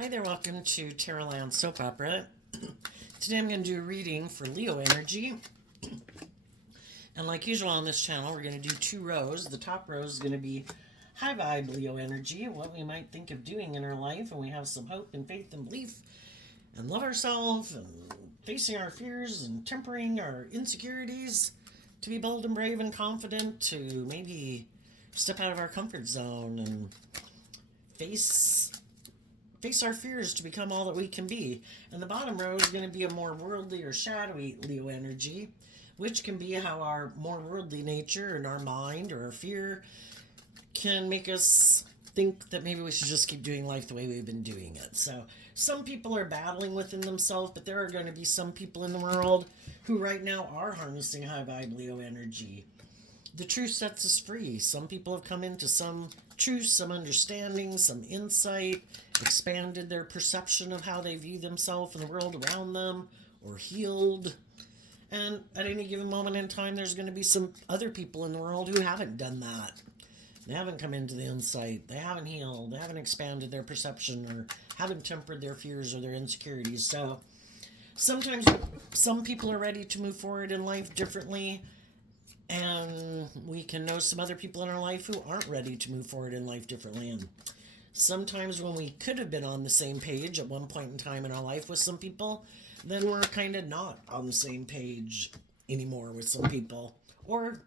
Hi there, welcome to Terraland Soap Opera. Today I'm going to do a reading for Leo energy. And like usual on this channel, we're going to do two rows. The top row is going to be high vibe Leo energy, what we might think of doing in our life, and we have some hope and faith and belief, and love ourselves, and facing our fears, and tempering our insecurities, to be bold and brave and confident, to maybe step out of our comfort zone and face our fears to become all that we can be. And the bottom row is going to be a more worldly or shadowy Leo energy, which can be how our more worldly nature and our mind or our fear can make us think that maybe we should just keep doing life the way we've been doing it. So some people are battling within themselves, but there are going to be some people in the world who right now are harnessing high vibe Leo energy. The truth sets us free. Some people have come into some truth, some understanding, some insight, expanded their perception of how they view themselves and the world around them, or healed. And at any given moment in time, there's going to be some other people in the world who haven't done that. They haven't come into the insight. They haven't healed. They haven't expanded their perception or haven't tempered their fears or their insecurities. So sometimes some people are ready to move forward in life differently. And we can know some other people in our life who aren't ready to move forward in life differently. And sometimes when we could have been on the same page at one point in time in our life with some people, then we're kind of not on the same page anymore with some people. Or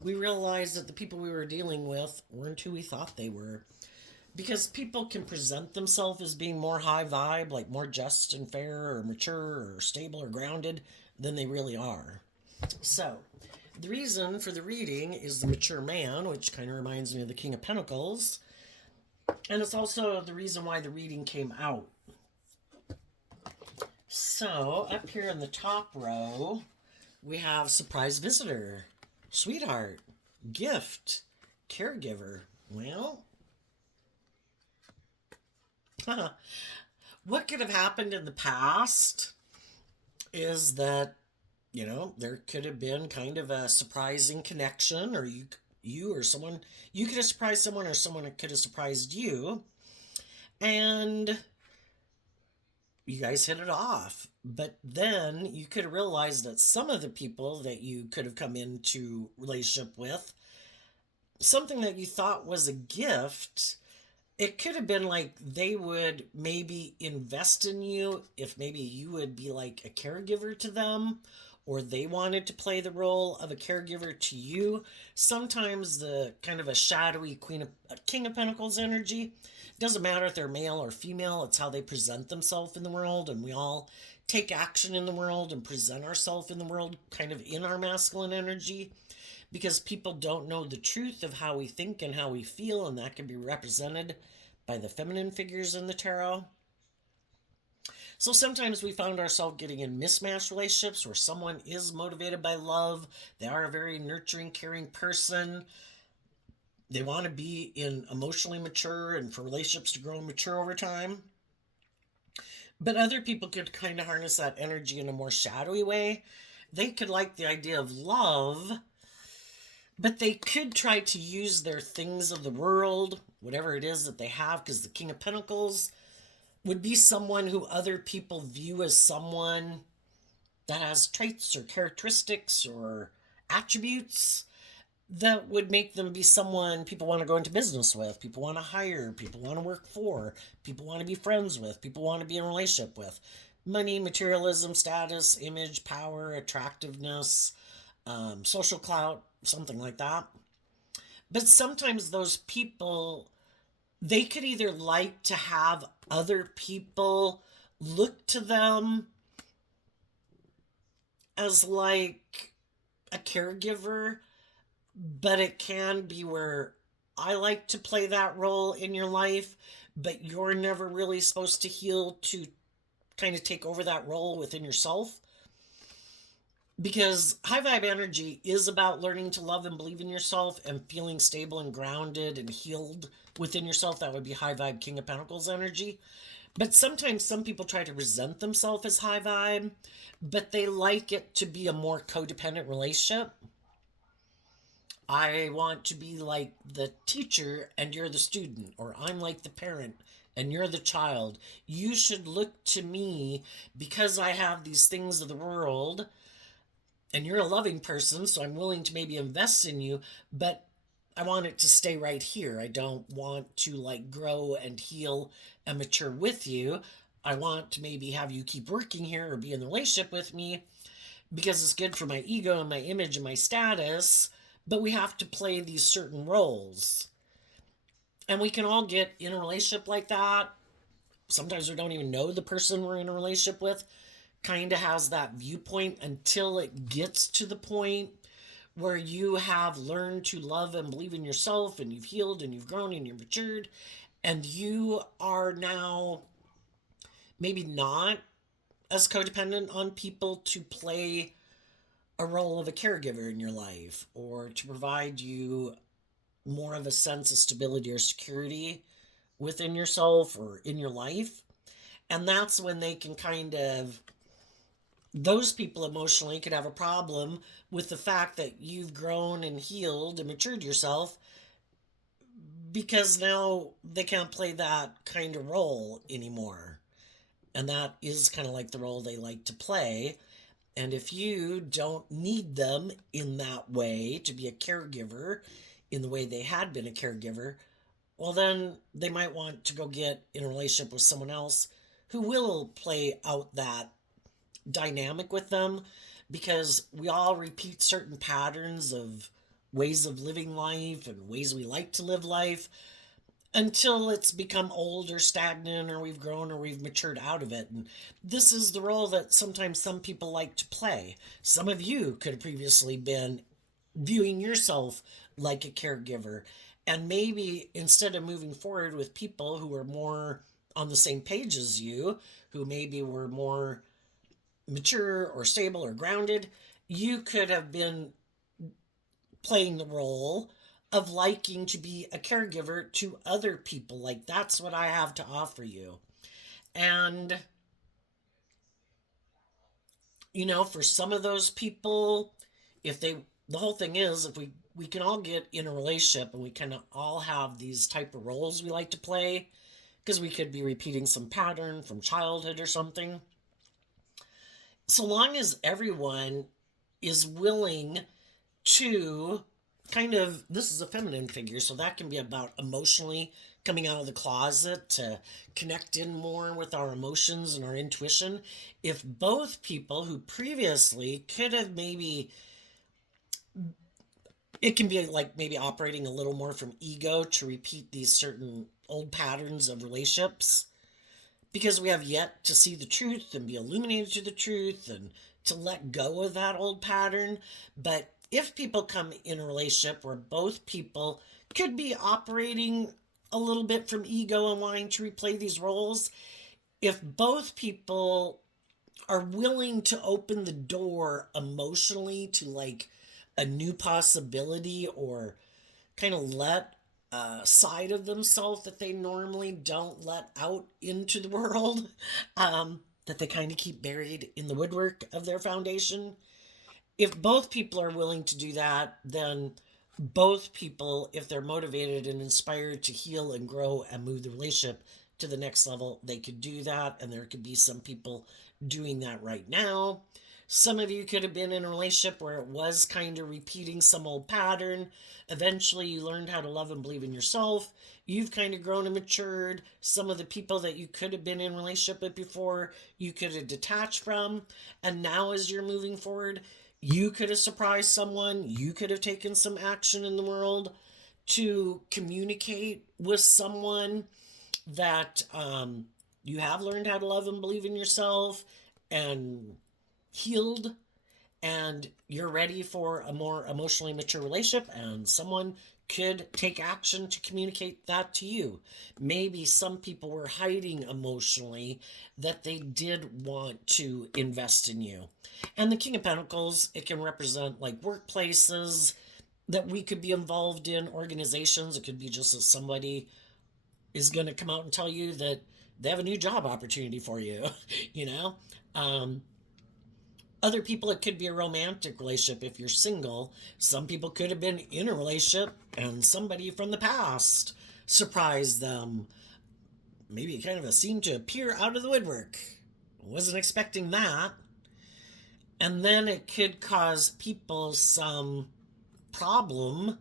we realize that the people we were dealing with weren't who we thought they were. Because people can present themselves as being more high vibe, like more just and fair or mature or stable or grounded than they really are. So, the reason for the reading is the mature man, which kind of reminds me of the King of Pentacles. And it's also the reason why the reading came out. So, up here in the top row, we have surprise visitor, sweetheart, gift, caregiver. Well, what could have happened in the past is that there could have been kind of a surprising connection, or you or someone, you could have surprised someone, or someone could have surprised you, and you guys hit it off. But then you could have realized that some of the people that you could have come into relationship with, something that you thought was a gift, it could have been like they would maybe invest in you if maybe you would be like a caregiver to them, or they wanted to play the role of a caregiver to you. Sometimes the kind of a shadowy King of Pentacles energy, doesn't matter if they're male or female, it's how they present themselves in the world, and we all take action in the world and present ourselves in the world kind of in our masculine energy, because people don't know the truth of how we think and how we feel, and that can be represented by the feminine figures in the tarot. So sometimes we found ourselves getting in mismatched relationships where someone is motivated by love. They are a very nurturing, caring person. They want to be in emotionally mature and for relationships to grow and mature over time. But other people could kind of harness that energy in a more shadowy way. They could like the idea of love, but they could try to use their things of the world, whatever it is that they have, because the King of Pentacles would be someone who other people view as someone that has traits or characteristics or attributes that would make them be someone people want to go into business with, people want to hire, people want to work for, people want to be friends with, people want to be in a relationship with. Money, materialism, status, image, power, attractiveness, social clout, something like that. But sometimes those people, they could either like to have other people look to them as like a caregiver, but it can be where I like to play that role in your life, but you're never really supposed to heal to kind of take over that role within yourself. Because high vibe energy is about learning to love and believe in yourself and feeling stable and grounded and healed within yourself. That would be high vibe King of Pentacles energy. But sometimes some people try to present themselves as high vibe, but they like it to be a more codependent relationship. I want to be like the teacher and you're the student, or I'm like the parent and you're the child. You should look to me because I have these things of the world, and you're a loving person, so I'm willing to maybe invest in you, but I want it to stay right here. I don't want to like grow and heal and mature with you. I want to maybe have you keep working here or be in the relationship with me because it's good for my ego and my image and my status, but we have to play these certain roles. And we can all get in a relationship like that. Sometimes we don't even know the person we're in a relationship with kind of has that viewpoint until it gets to the point where you have learned to love and believe in yourself and you've healed and you've grown and you've matured and you are now maybe not as codependent on people to play a role of a caregiver in your life or to provide you more of a sense of stability or security within yourself or in your life. And that's when they can kind of, those people emotionally could have a problem with the fact that you've grown and healed and matured yourself because now they can't play that kind of role anymore. And that is kind of like the role they like to play. And if you don't need them in that way to be a caregiver in the way they had been a caregiver, well, then they might want to go get in a relationship with someone else who will play out that dynamic with them because we all repeat certain patterns of ways of living life and ways we like to live life until it's become old or stagnant or we've grown or we've matured out of it. And this is the role that sometimes some people like to play. Some of you could have previously been viewing yourself like a caregiver. And maybe instead of moving forward with people who are more on the same page as you, who maybe were more mature or stable or grounded, you could have been playing the role of liking to be a caregiver to other people. Like, that's what I have to offer you. And, for some of those people, if they, the whole thing is, if we can all get in a relationship and we can all have these type of roles we like to play, because we could be repeating some pattern from childhood or something. So long as everyone is willing to kind of, this is a feminine figure, so that can be about emotionally coming out of the closet to connect in more with our emotions and our intuition. If both people who previously could have maybe, it can be like maybe operating a little more from ego to repeat these certain old patterns of relationships because we have yet to see the truth and be illuminated to the truth and to let go of that old pattern. But if people come in a relationship where both people could be operating a little bit from ego and wanting to replay these roles, if both people are willing to open the door emotionally to like a new possibility or kind of let a side of themselves that they normally don't let out into the world, that they kind of keep buried in the woodwork of their foundation. If both people are willing to do that, then both people, if they're motivated and inspired to heal and grow and move the relationship to the next level, they could do that. And there could be some people doing that right now. Some of you could have been in a relationship where it was kind of repeating some old pattern. Eventually, you learned how to love and believe in yourself. You've kind of grown and matured. Some of the people that you could have been in a relationship with before, you could have detached from. And now, as you're moving forward, you could have surprised someone. You could have taken some action in the world to communicate with someone that you have learned how to love and believe in yourself and healed, and you're ready for a more emotionally mature relationship, and someone could take action to communicate that to you. Maybe some people were hiding emotionally that they did want to invest in you. And the King of Pentacles, it can represent like workplaces that we could be involved in, organizations. It could be just that somebody is going to come out and tell you that they have a new job opportunity for you, you know? Other people, it could be a romantic relationship if you're single. Some people could have been in a relationship and somebody from the past surprised them maybe kind of seemed to appear out of the woodwork. Wasn't expecting that. And then it could cause people some problem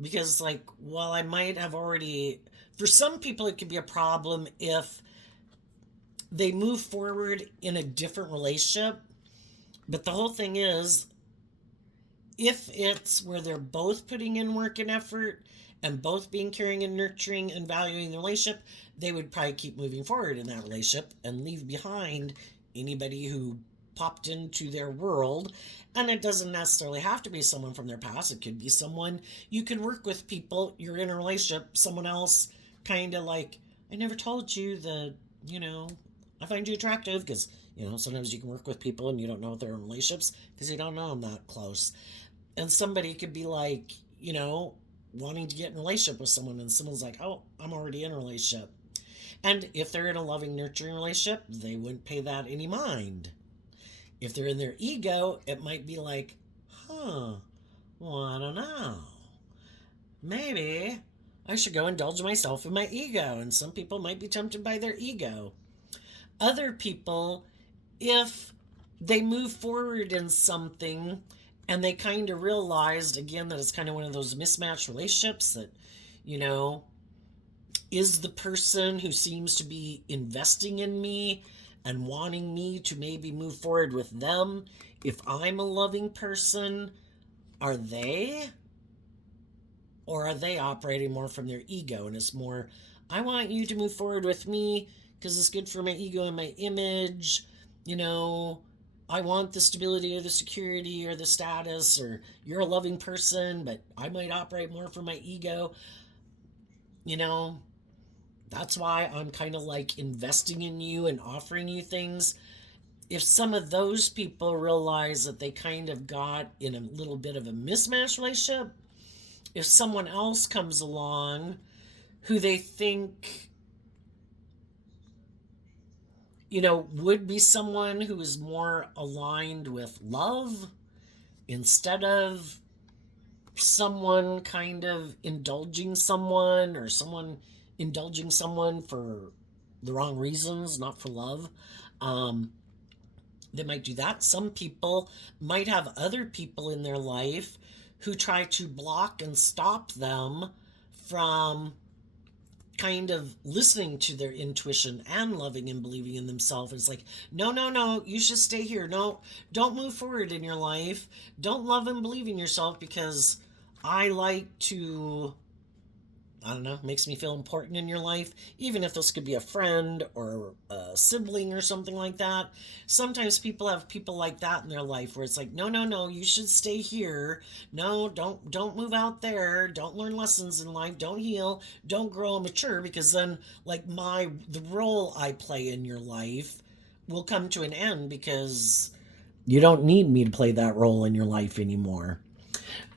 because, like, well, I might have already. For some people, it could be a problem if they move forward in a different relationship. But the whole thing is, if it's where they're both putting in work and effort and both being caring and nurturing and valuing the relationship, they would probably keep moving forward in that relationship and leave behind anybody who popped into their world. And it doesn't necessarily have to be someone from their past. It could be someone you could work with. People, you're in a relationship, someone else kind of like, I never told you that, I find you attractive, because, sometimes you can work with people and you don't know if they're in relationships because you don't know them that close. And somebody could be like, wanting to get in a relationship with someone, and someone's like, oh, I'm already in a relationship. And if they're in a loving, nurturing relationship, they wouldn't pay that any mind. If they're in their ego, it might be like, well, I don't know. Maybe I should go indulge myself in my ego. And some people might be tempted by their ego. Other people, if they move forward in something and they kind of realized, again, that it's kind of one of those mismatched relationships that, is the person who seems to be investing in me and wanting me to maybe move forward with them. If I'm a loving person, are they? Or are they operating more from their ego? And it's more, I want you to move forward with me because it's good for my ego and my image. I want the stability or the security or the status, or you're a loving person, but I might operate more from my ego. That's why I'm kind of like investing in you and offering you things. If some of those people realize that they kind of got in a little bit of a mismatched relationship, if someone else comes along who they think, would be someone who is more aligned with love instead of someone kind of indulging someone, or someone indulging someone for the wrong reasons, not for love. They might do that. Some people might have other people in their life who try to block and stop them from kind of listening to their intuition and loving and believing in themselves. It's like, no, you should stay here. No, don't move forward in your life. Don't love and believe in yourself because I like to, I don't know, makes me feel important in your life, even if this could be a friend or a sibling or something like that. Sometimes people have people like that in their life where it's like, no, you should stay here. No, don't move out there. Don't learn lessons in life. Don't heal. Don't grow and mature, because then like the role I play in your life will come to an end because you don't need me to play that role in your life anymore.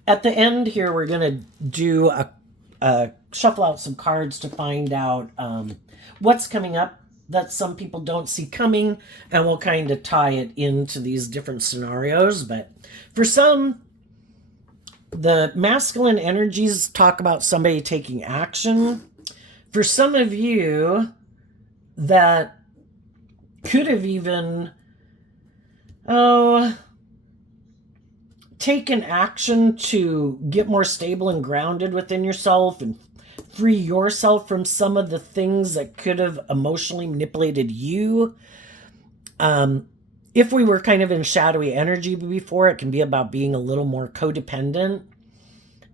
At the end here, we're going to do a shuffle out some cards to find out what's coming up that some people don't see coming, and we'll kind of tie it into these different scenarios. But for some, the masculine energies talk about somebody taking action. For some of you, that could have even taken action to get more stable and grounded within yourself and free yourself from some of the things that could have emotionally manipulated you. If we were kind of in shadowy energy before, it can be about being a little more codependent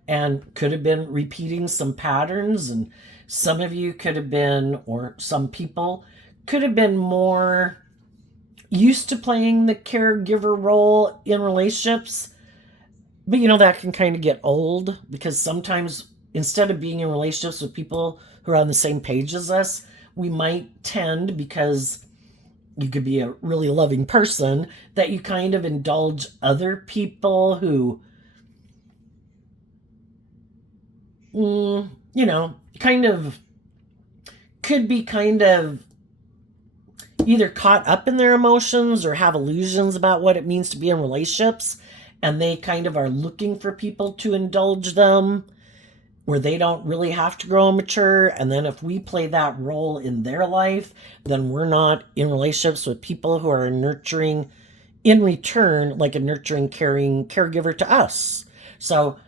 and could have been repeating some patterns. And some of you could have been, or some people could have been more used to playing the caregiver role in relationships. But that can kind of get old, because sometimes instead of being in relationships with people who are on the same page as us, we might tend, because you could be a really loving person, that you kind of indulge other people who, kind of could be kind of either caught up in their emotions or have illusions about what it means to be in relationships. And they kind of are looking for people to indulge them. where they don't really have to grow and mature. And then if we play that role in their life, then we're not in relationships with people who are nurturing in return, like a nurturing, caring caregiver to us. So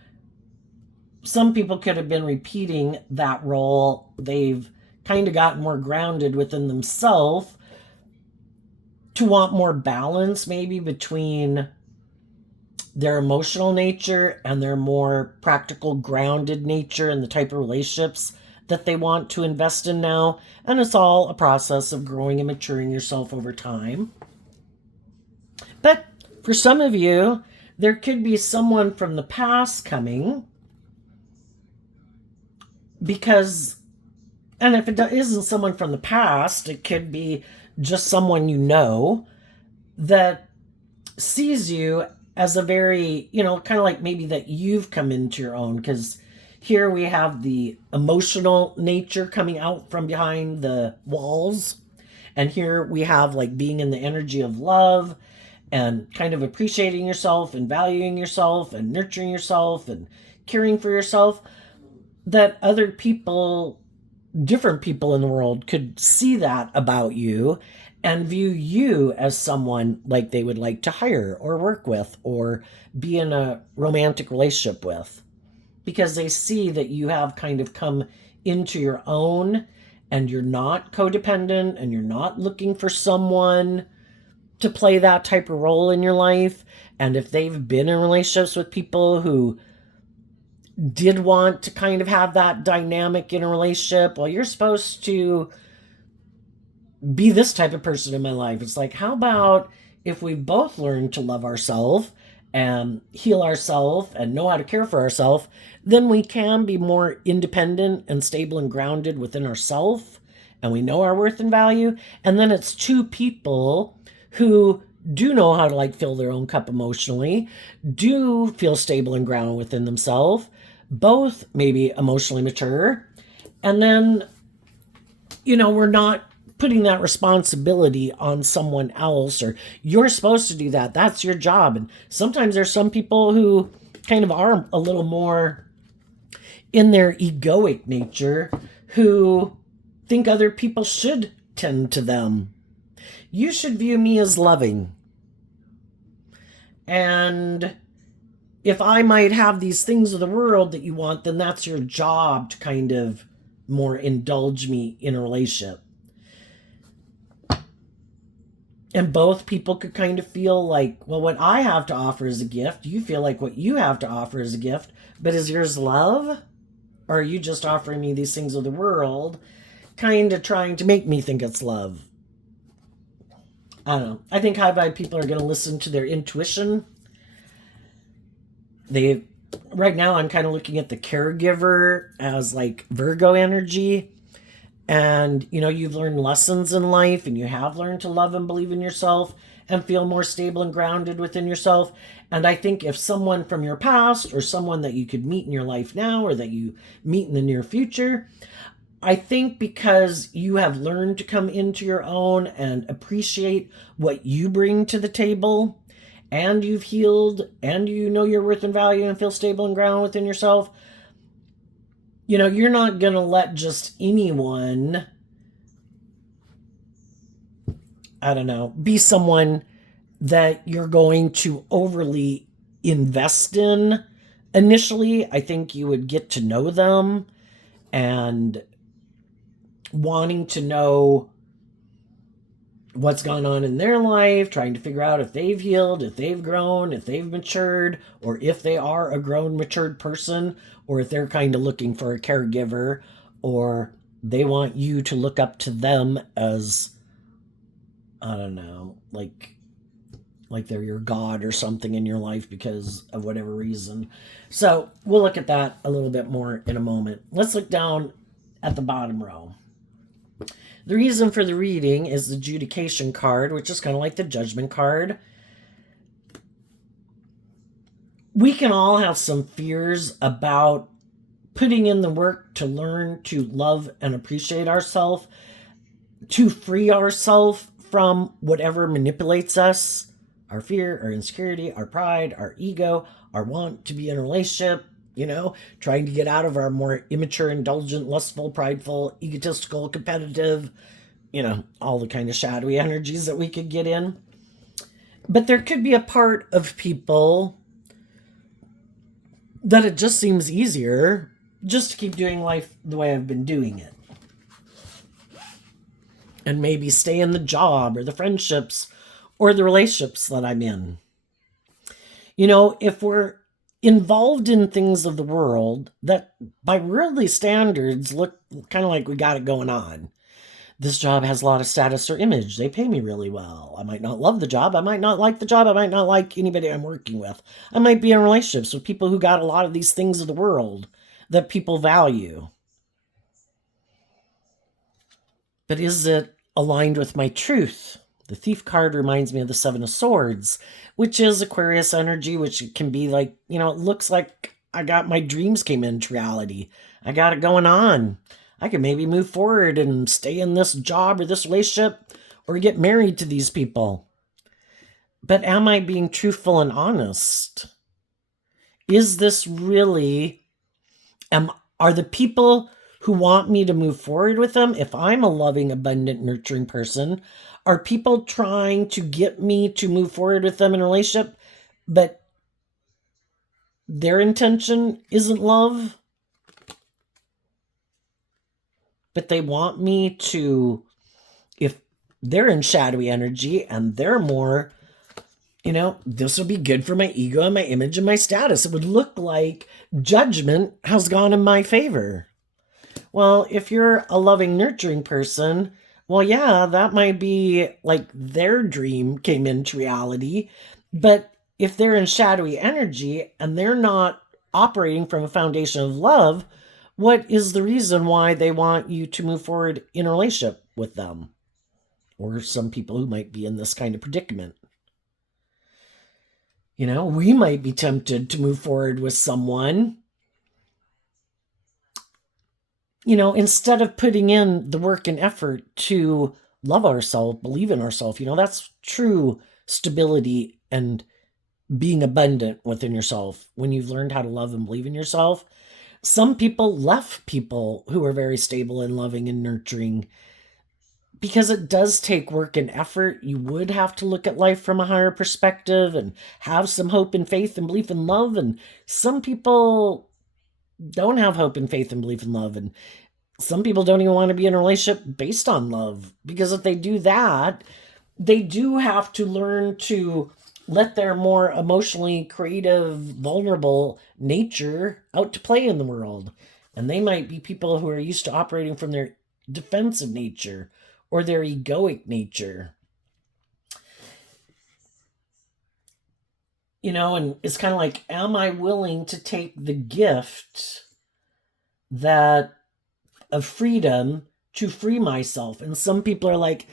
some people could have been repeating that role. They've kind of gotten more grounded within themselves to want more balance, maybe between their emotional nature and their more practical, grounded nature and the type of relationships that they want to invest in now. And it's all a process of growing and maturing yourself over time. But for some of you, there could be someone from the past coming because, and if it isn't someone from the past, it could be just someone you know that sees you as a very, kind of like maybe that you've come into your own, because here we have the emotional nature coming out from behind the walls. And here we have like being in the energy of love and kind of appreciating yourself and valuing yourself and nurturing yourself and caring for yourself, that other people, different people in the world could see that about you and view you as someone like they would like to hire or work with or be in a romantic relationship with, because they see that you have kind of come into your own and you're not codependent and you're not looking for someone to play that type of role in your life. And if they've been in relationships with people who did want to kind of have that dynamic in a relationship, well, you're supposed to be this type of person in my life. It's like, how about if we both learn to love ourselves and heal ourselves and know how to care for ourselves, then we can be more independent and stable and grounded within ourselves, and we know our worth and value. And then it's two people who do know how to like fill their own cup emotionally, do feel stable and grounded within themselves, both maybe emotionally mature. And then, we're not putting that responsibility on someone else, or you're supposed to do that. That's your job. And sometimes there's some people who kind of are a little more in their egoic nature who think other people should tend to them. You should view me as loving. And if I might have these things of the world that you want, then that's your job to kind of more indulge me in a relationship. And both people could kind of feel like, well, what I have to offer is a gift. You feel like what you have to offer is a gift, but is yours love? Or are you just offering me these things of the world, kind of trying to make me think it's love? I don't know. I think high vibe people are going to listen to their intuition. Right now I'm kind of looking at the caregiver as like Virgo energy. And, you've learned lessons in life and you have learned to love and believe in yourself and feel more stable and grounded within yourself. And I think if someone from your past or someone that you could meet in your life now or that you meet in the near future, I think because you have learned to come into your own and appreciate what you bring to the table, and you've healed and you know your worth and value and feel stable and grounded within yourself, you're not going to let just anyone, be someone that you're going to overly invest in initially. I think you would get to know them and wanting to know what's gone on in their life, trying to figure out if they've healed, if they've grown, if they've matured, or if they are a grown, matured person, or if they're kind of looking for a caregiver, or they want you to look up to them as, like they're your God or something in your life because of whatever reason. So we'll look at that a little bit more in a moment. Let's look down at the bottom row. The reason for the reading is the adjudication card, which is kind of like the judgment card. We can all have some fears about putting in the work to learn to love and appreciate ourselves, to free ourselves from whatever manipulates us, our fear, our insecurity, our pride, our ego, our want to be in a relationship, trying to get out of our more immature, indulgent, lustful, prideful, egotistical, competitive, all the kind of shadowy energies that we could get in. But there could be a part of people that it just seems easier just to keep doing life the way I've been doing it. And maybe stay in the job or the friendships or the relationships that I'm in. If we're involved in things of the world that by worldly standards look kind of like we got it going on. This job has a lot of status or image. They pay me really well. I might not love the job. I might not like the job. I might not like anybody I'm working with. I might be in relationships with people who got a lot of these things of the world that people value. But is it aligned with my truth? The Thief card reminds me of the Seven of Swords, which is Aquarius energy, which can be like, it looks like I got my dreams came into reality. I got it going on. I could maybe move forward and stay in this job or this relationship or get married to these people. But am I being truthful and honest? Is this really, are the people who want me to move forward with them, if I'm a loving, abundant, nurturing person, are people trying to get me to move forward with them in a relationship, but their intention isn't love? But they want me to, if they're in shadowy energy and they're more, this would be good for my ego and my image and my status. It would look like judgment has gone in my favor. Well, if you're a loving, nurturing person, well, yeah, that might be like their dream came into reality. But if they're in shadowy energy and they're not operating from a foundation of love, what is the reason why they want you to move forward in a relationship with them? Or some people who might be in this kind of predicament. We might be tempted to move forward with someone, instead of putting in the work and effort to love ourselves, believe in ourselves. That's true stability and being abundant within yourself. When you've learned how to love and believe in yourself, some people left people who are very stable and loving and nurturing because it does take work and effort. You would have to look at life from a higher perspective and have some hope and faith and belief in love. And some people don't have hope and faith and belief in love. And some people don't even want to be in a relationship based on love, because if they do that, they do have to learn to let their more emotionally creative, vulnerable nature out to play in the world. And they might be people who are used to operating from their defensive nature or their egoic nature. And it's kind of like, am I willing to take the gift that of freedom to free myself? And some people are like,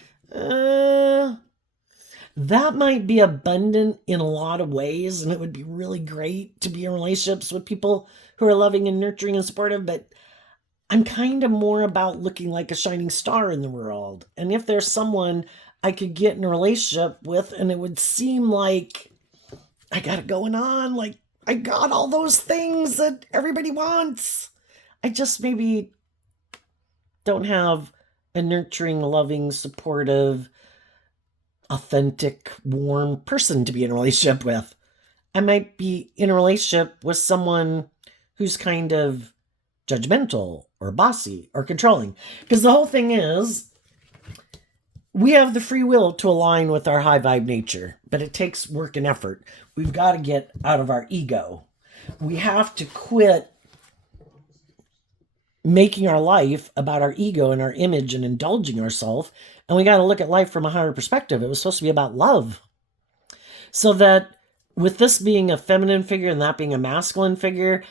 that might be abundant in a lot of ways, and it would be really great to be in relationships with people who are loving and nurturing and supportive, but I'm kind of more about looking like a shining star in the world. And if there's someone I could get in a relationship with and it would seem like I got it going on, like I got all those things that everybody wants, I just maybe don't have a nurturing, loving, supportive, authentic, warm person to be in a relationship with. I might be in a relationship with someone who's kind of judgmental or bossy or controlling. Because the whole thing is, we have the free will to align with our high vibe nature, but it takes work and effort. We've got to get out of our ego. We have to quit making our life about our ego and our image and indulging ourselves. And we got to look at life from a higher perspective. It was supposed to be about love. So that with this being a feminine figure and that being a masculine figure,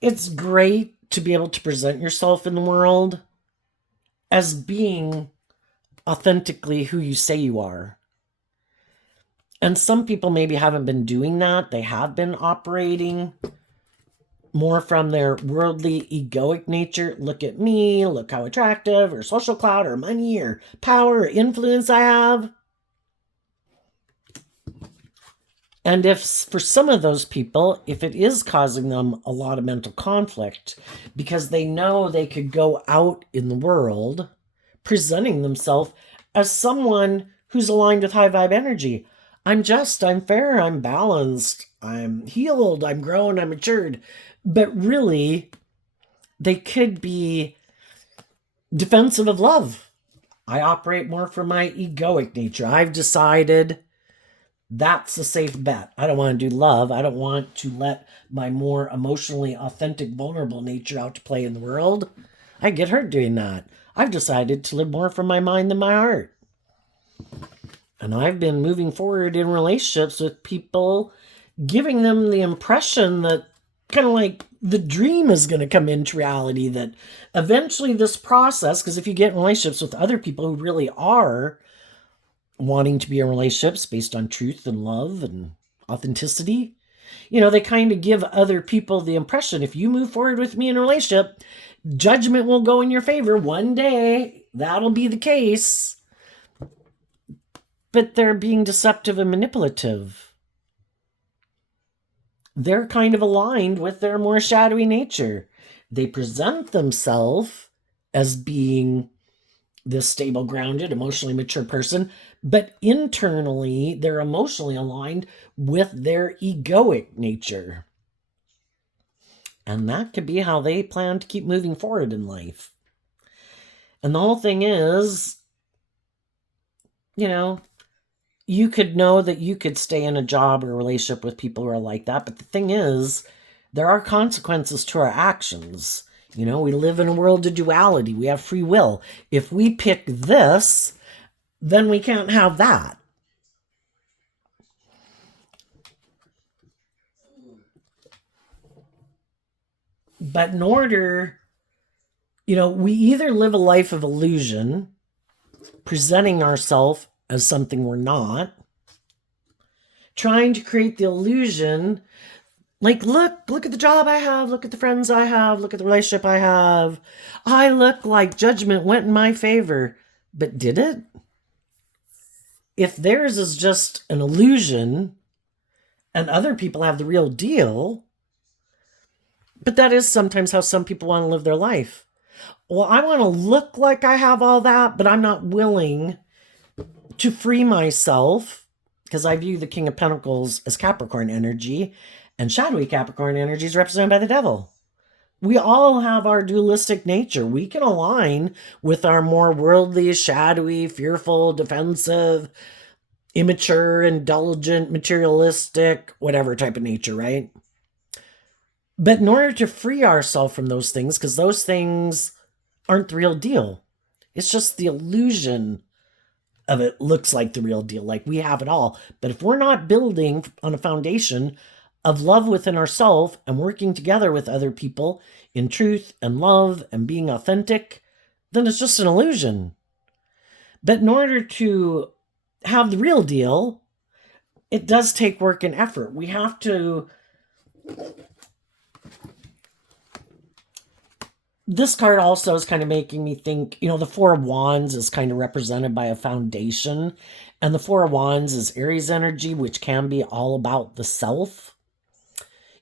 it's great to be able to present yourself in the world as being authentically who you say you are. And some people maybe haven't been doing that. They have been operating more from their worldly, egoic nature. Look at me, look how attractive, or social clout, or money, or power, or influence I have. And if for some of those people, if it is causing them a lot of mental conflict because they know they could go out in the world presenting themselves as someone who's aligned with high vibe energy. I'm just, I'm fair, I'm balanced, I'm healed, I'm grown, I'm matured. But really, they could be defensive of love. I operate more from my egoic nature. I've decided that's a safe bet. I don't want to do love. I don't want to let my more emotionally authentic, vulnerable nature out to play in the world. I get hurt doing that. I've decided to live more from my mind than my heart. And I've been moving forward in relationships with people, giving them the impression that kind of like the dream is going to come into reality, that eventually this process, because if you get in relationships with other people who really are wanting to be in relationships based on truth and love and authenticity, they kind of give other people the impression, if you move forward with me in a relationship, judgment will go in your favor. One day that'll be the case. But they're being deceptive and manipulative. They're kind of aligned with their more shadowy nature. They present themselves as being this stable, grounded, emotionally mature person, but internally they're emotionally aligned with their egoic nature. And that could be how they plan to keep moving forward in life. And the whole thing is, you could know that you could stay in a job or a relationship with people who are like that. But the thing is, there are consequences to our actions. We live in a world of duality. We have free will. If we pick this, then we can't have that. But in order, we either live a life of illusion, presenting ourselves as something we're not, trying to create the illusion, like, look at the job I have, look at the friends I have, look at the relationship I have. I look like judgment went in my favor. But did it? If theirs is just an illusion and other people have the real deal, but that is sometimes how some people want to live their life. Well, I want to look like I have all that, but I'm not willing to free myself, because I view the King of Pentacles as Capricorn energy, and shadowy Capricorn energy is represented by the devil. We all have our dualistic nature. We can align with our more worldly, shadowy, fearful, defensive, immature, indulgent, materialistic, whatever type of nature, right? But in order to free ourselves from those things, because those things aren't the real deal, it's just the illusion of it looks like the real deal, like we have it all. But if we're not building on a foundation of love within ourselves and working together with other people in truth and love and being authentic, then it's just an illusion. But in order to have the real deal, it does take work and effort. We have to. This card also is kind of making me think, the Four of Wands is kind of represented by a foundation. And the Four of Wands is Aries energy, which can be all about the self.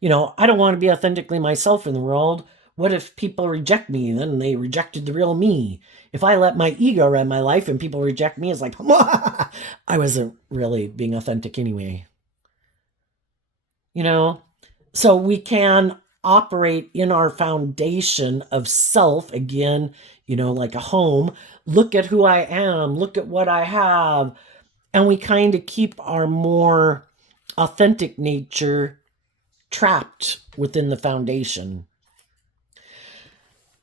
I don't want to be authentically myself in the world. What if people reject me? Then they rejected the real me. If I let my ego run my life and people reject me, it's like, I wasn't really being authentic anyway. So we can operate in our foundation of self again, like a home. Look at who I am, look at what I have. And we kind of keep our more authentic nature trapped within the foundation.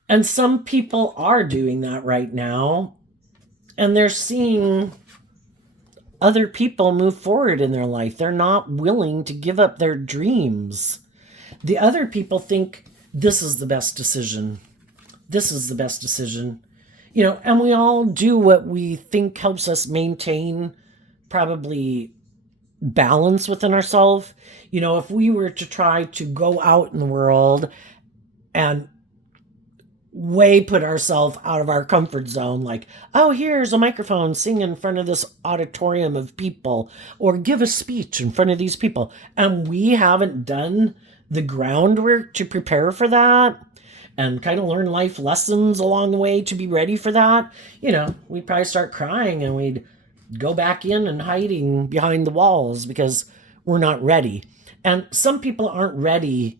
And some people are doing that right now. And they're seeing other people move forward in their life. They're not willing to give up their dreams. The other people think this is the best decision. This is the best decision. And we all do what we think helps us maintain probably balance within ourselves. If we were to try to go out in the world and way put ourselves out of our comfort zone. Like, oh, here's a microphone, sing in front of this auditorium of people, or give a speech in front of these people. And we haven't done the groundwork to prepare for that and kind of learn life lessons along the way to be ready for that. We'd probably start crying and we'd go back in and hiding behind the walls because we're not ready. And some people aren't ready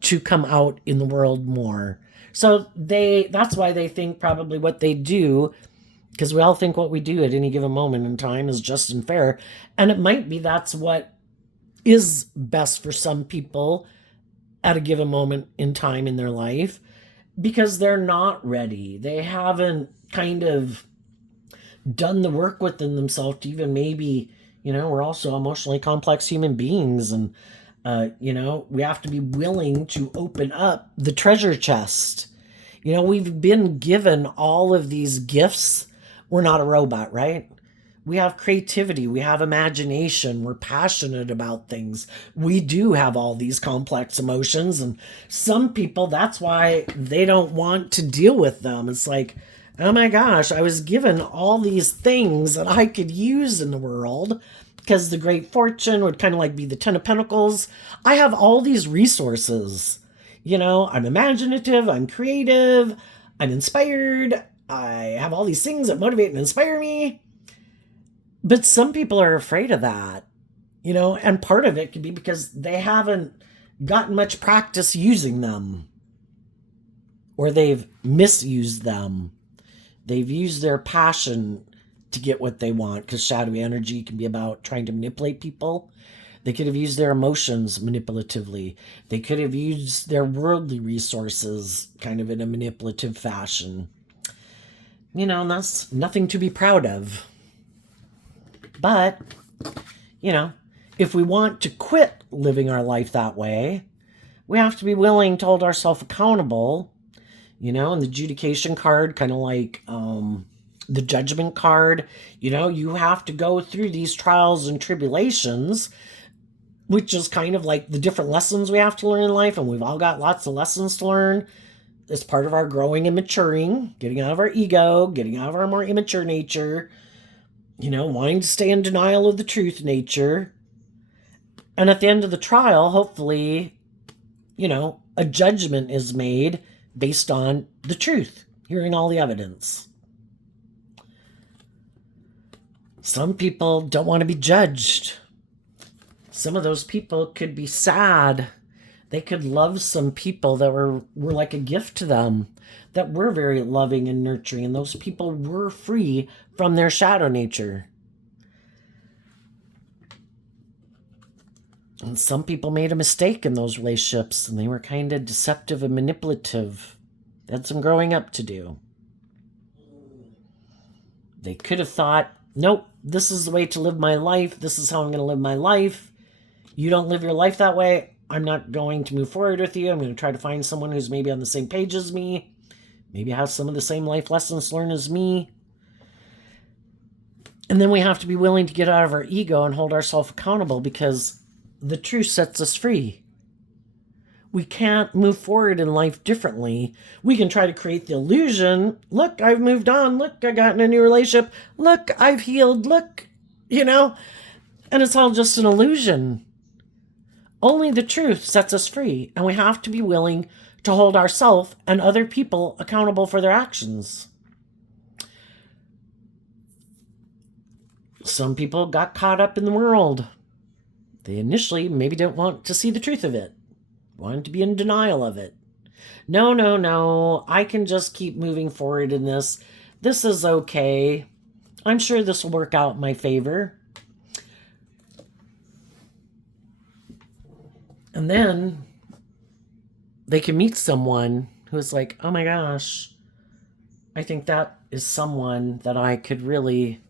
to come out in the world more. So that's why they think probably what they do, because we all think what we do at any given moment in time is just and fair. And it might be that's what is best for some people at a given moment in time in their life, because they're not ready. They haven't kind of done the work within themselves to even maybe, we're also emotionally complex human beings. And we have to be willing to open up the treasure chest. We've been given all of these gifts. We're not a robot, right? We have creativity. We have imagination. We're passionate about things. We do have all these complex emotions. And some people, that's why they don't want to deal with them. It's like, oh my gosh, I was given all these things that I could use in the world, because the great fortune would kind of like be the 10 of Pentacles. I have all these resources. I'm imaginative, I'm creative, I'm inspired, I have all these things that motivate and inspire me. But some people are afraid of that, and part of it could be because they haven't gotten much practice using them, or they've misused them. They've used their passion to get what they want, because shadowy energy can be about trying to manipulate people. They could have used their emotions manipulatively. They could have used their worldly resources kind of in a manipulative fashion. And that's nothing to be proud of. But, if we want to quit living our life that way, we have to be willing to hold ourselves accountable. And the adjudication card, kind of like the judgment card, you have to go through these trials and tribulations, which is kind of like the different lessons we have to learn in life. And we've all got lots of lessons to learn. It's part of our growing and maturing, getting out of our ego, getting out of our more immature nature, wanting to stay in denial of the truth nature. And at the end of the trial, hopefully, a judgment is made based on the truth, hearing all the evidence. Some people don't want to be judged. Some of those people could be sad. They could love some people that were like a gift to them, that were very loving and nurturing, and those people were free from their shadow nature. And some people made a mistake in those relationships, and they were kind of deceptive and manipulative. They had some growing up to do. They could have thought, nope, this is the way to live my life. This is how I'm going to live my life. You don't live your life that way, I'm not going to move forward with you. I'm going to try to find someone who's maybe on the same page as me, maybe has some of the same life lessons learned as me. And then we have to be willing to get out of our ego and hold ourselves accountable, because the truth sets us free. We can't move forward in life differently. We can try to create the illusion. Look, I've moved on. Look, I got in a new relationship. Look, I've healed. Look, and it's all just an illusion. Only the truth sets us free, and we have to be willing to hold ourselves and other people accountable for their actions. Some people got caught up in the world. They initially maybe didn't want to see the truth of it, wanted to be in denial of it. No, I can just keep moving forward in this. This is okay. I'm sure this will work out in my favor. And then they can meet someone who's like, oh my gosh, I think that is someone that I could really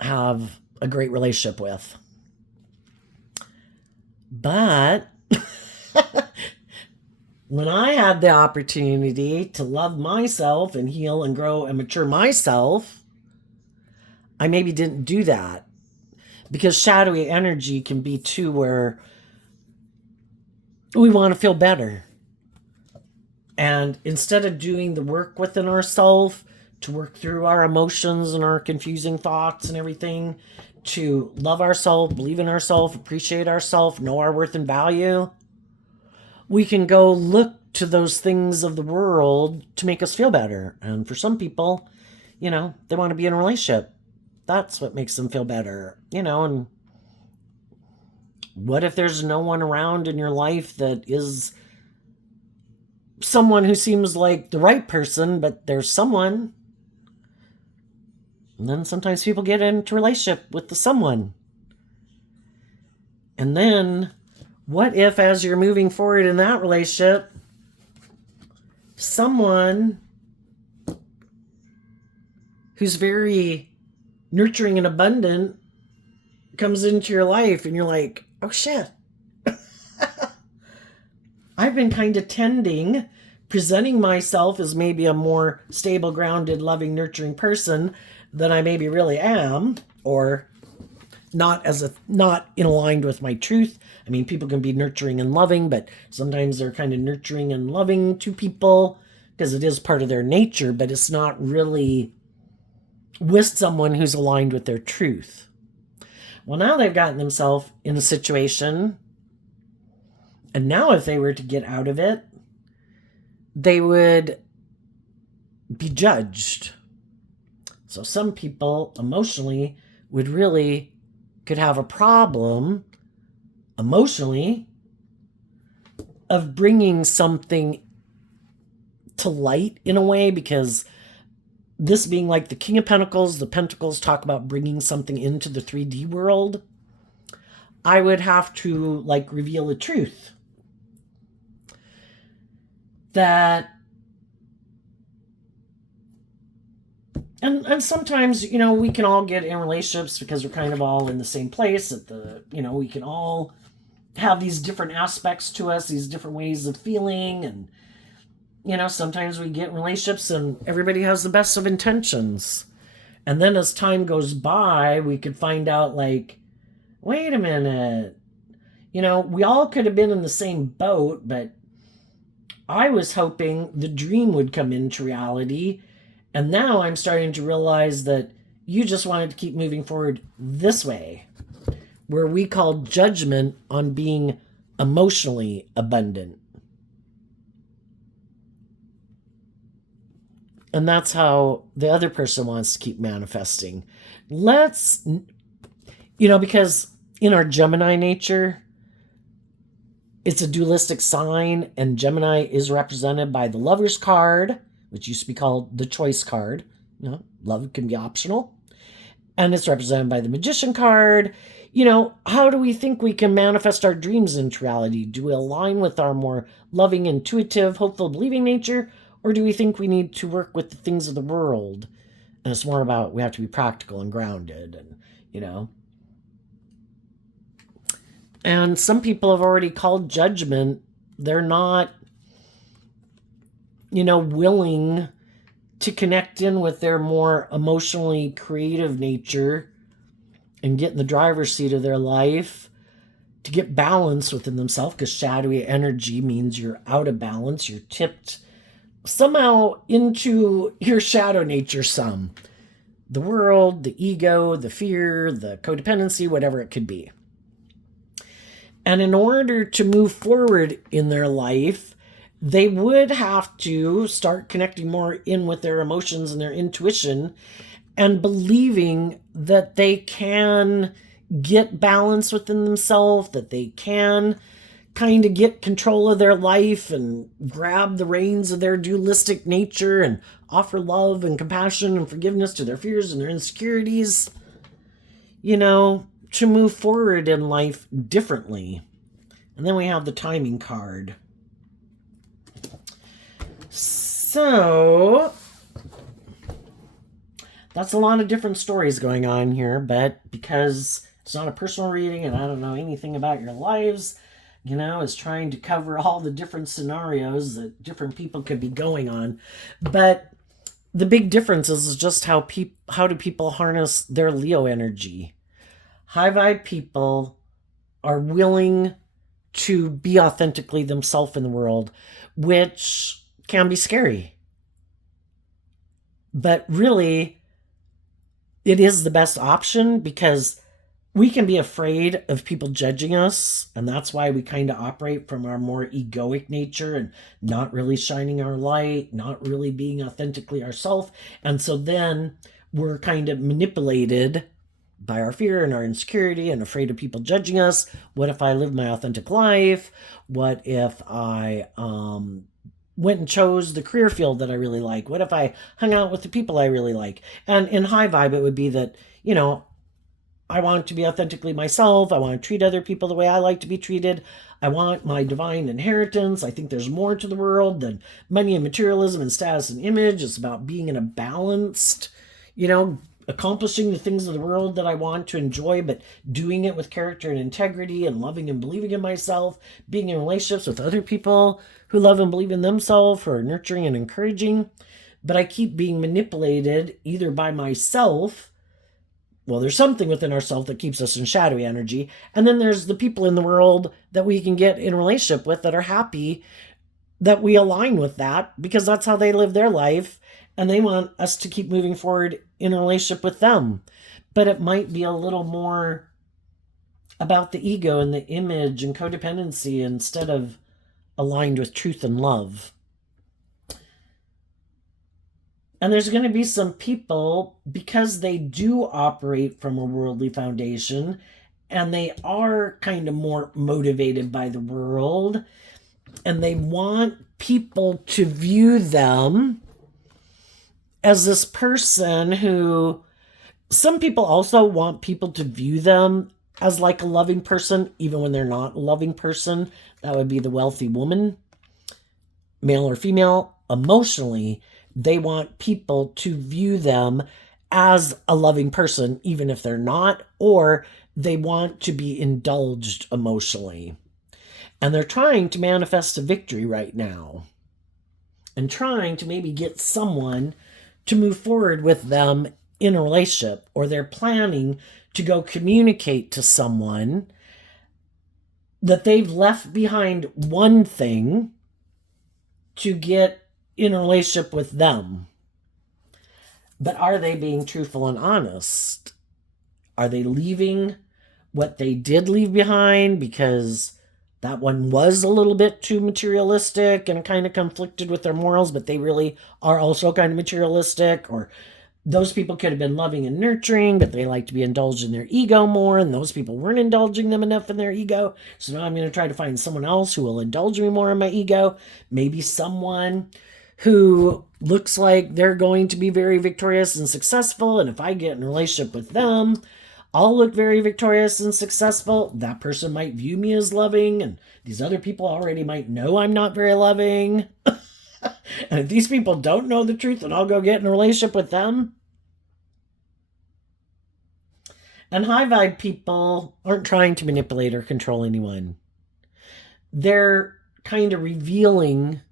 have a great relationship with. But when I had the opportunity to love myself and heal and grow and mature myself, I maybe didn't do that. Because shadowy energy can be too where we want to feel better. And instead of doing the work within ourselves to work through our emotions and our confusing thoughts and everything, to love ourselves, believe in ourselves, appreciate ourselves, know our worth and value, we can go look to those things of the world to make us feel better. And for some people, they want to be in a relationship. That's what makes them feel better, and what if there's no one around in your life that is someone who seems like the right person, but there's someone? And then sometimes people get into a relationship with the someone. And then what if, as you're moving forward in that relationship, someone who's very nurturing and abundant comes into your life and you're like, oh shit. I've been kind of presenting myself as maybe a more stable, grounded, loving, nurturing person than I maybe really am, or not in aligned with my truth. I mean, people can be nurturing and loving, but sometimes they're kind of nurturing and loving to people because it is part of their nature, but it's not really with someone who's aligned with their truth. Well, now they've gotten themselves in a situation, and now if they were to get out of it, they would be judged. So some people emotionally could have a problem emotionally of bringing something to light in a way, because this being like the King of Pentacles, the Pentacles talk about bringing something into the 3D world. I would have to reveal a truth that, and sometimes, we can all get in relationships because we're kind of all in the same place we can all have these different aspects to us, these different ways of feeling. And, sometimes we get in relationships and everybody has the best of intentions. And then as time goes by, we could find out wait a minute, we all could have been in the same boat, but I was hoping the dream would come into reality. And now I'm starting to realize that you just wanted to keep moving forward this way, where we call judgment on being emotionally abundant. And that's how the other person wants to keep manifesting. Because in our Gemini nature, it's a dualistic sign, and Gemini is represented by the Lover's card, which used to be called the Choice card. Love can be optional. And it's represented by the Magician card. How do we think we can manifest our dreams into reality? Do we align with our more loving, intuitive, hopeful, believing nature? Or do we think we need to work with the things of the world? And it's more about we have to be practical and grounded and. And some people have already called judgment. They're not, willing to connect in with their more emotionally creative nature and get in the driver's seat of their life to get balance within themselves, because shadowy energy means you're out of balance. You're tipped somehow into your shadow nature some. The world, the ego, the fear, the codependency, whatever it could be. And in order to move forward in their life, they would have to start connecting more in with their emotions and their intuition and believing that they can get balance within themselves, that they can kind of get control of their life and grab the reins of their dualistic nature and offer love and compassion and forgiveness to their fears and their insecurities, to move forward in life differently. And then we have the timing card. So that's a lot of different stories going on here, but because it's not a personal reading and I don't know anything about your lives, is trying to cover all the different scenarios that different people could be going on. But the big difference is just how do people harness their Leo energy. High vibe people are willing to be authentically themselves in the world, which can be scary. But really, it is the best option because we can be afraid of people judging us. And that's why we kind of operate from our more egoic nature and not really shining our light, not really being authentically ourselves. And so then we're kind of manipulated by our fear and our insecurity and afraid of people judging us. What if I live my authentic life? What if I went and chose the career field that I really like? What if I hung out with the people I really like? And in high vibe, it would be that, I want to be authentically myself. I want to treat other people the way I like to be treated. I want my divine inheritance. I think there's more to the world than money and materialism and status and image. It's about being in a balanced, accomplishing the things of the world that I want to enjoy, but doing it with character and integrity and loving and believing in myself, being in relationships with other people who love and believe in themselves, who are nurturing and encouraging. But I keep being manipulated either by myself. Well, there's something within ourselves that keeps us in shadowy energy. And then there's the people in the world that we can get in a relationship with that are happy that we align with that because that's how they live their life. And they want us to keep moving forward in a relationship with them. But it might be a little more about the ego and the image and codependency instead of aligned with truth and love. And there's going to be some people, because they do operate from a worldly foundation and they are kind of more motivated by the world and they want people to view them as this person who, some people also want people to view them as like a loving person, even when they're not a loving person. That would be the wealthy woman, male or female. Emotionally, they want people to view them as a loving person, even if they're not, or they want to be indulged emotionally. And they're trying to manifest a victory right now and trying to maybe get someone to move forward with them in a relationship, or they're planning to go communicate to someone that they've left behind one thing to get in a relationship with them. But are they being truthful and honest? Are they leaving what they did leave behind because that one was a little bit too materialistic and kind of conflicted with their morals, but they really are also kind of materialistic? Or those people could have been loving and nurturing, but they like to be indulged in their ego more, and those people weren't indulging them enough in their ego. So now I'm going to try to find someone else who will indulge me more in my ego. Maybe someone who looks like they're going to be very victorious and successful, and if I get in a relationship with them, I'll look very victorious and successful. That person might view me as loving, and these other people already might know I'm not very loving. And if these people don't know the truth, then I'll go get in a relationship with them. And high vibe people aren't trying to manipulate or control anyone. They're kind of revealing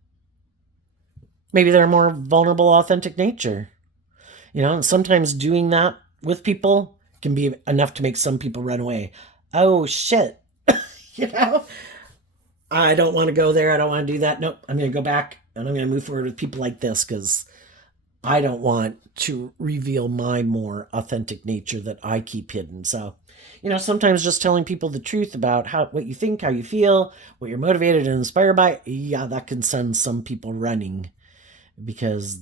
maybe their more vulnerable, authentic nature. And sometimes doing that with people can be enough to make some people run away. Oh, shit. I don't want to go there. I don't want to do that. Nope. I'm going to go back and I'm going to move forward with people like this because I don't want to reveal my more authentic nature that I keep hidden. So, sometimes just telling people the truth about what you think, how you feel, what you're motivated and inspired by, that can send some people running because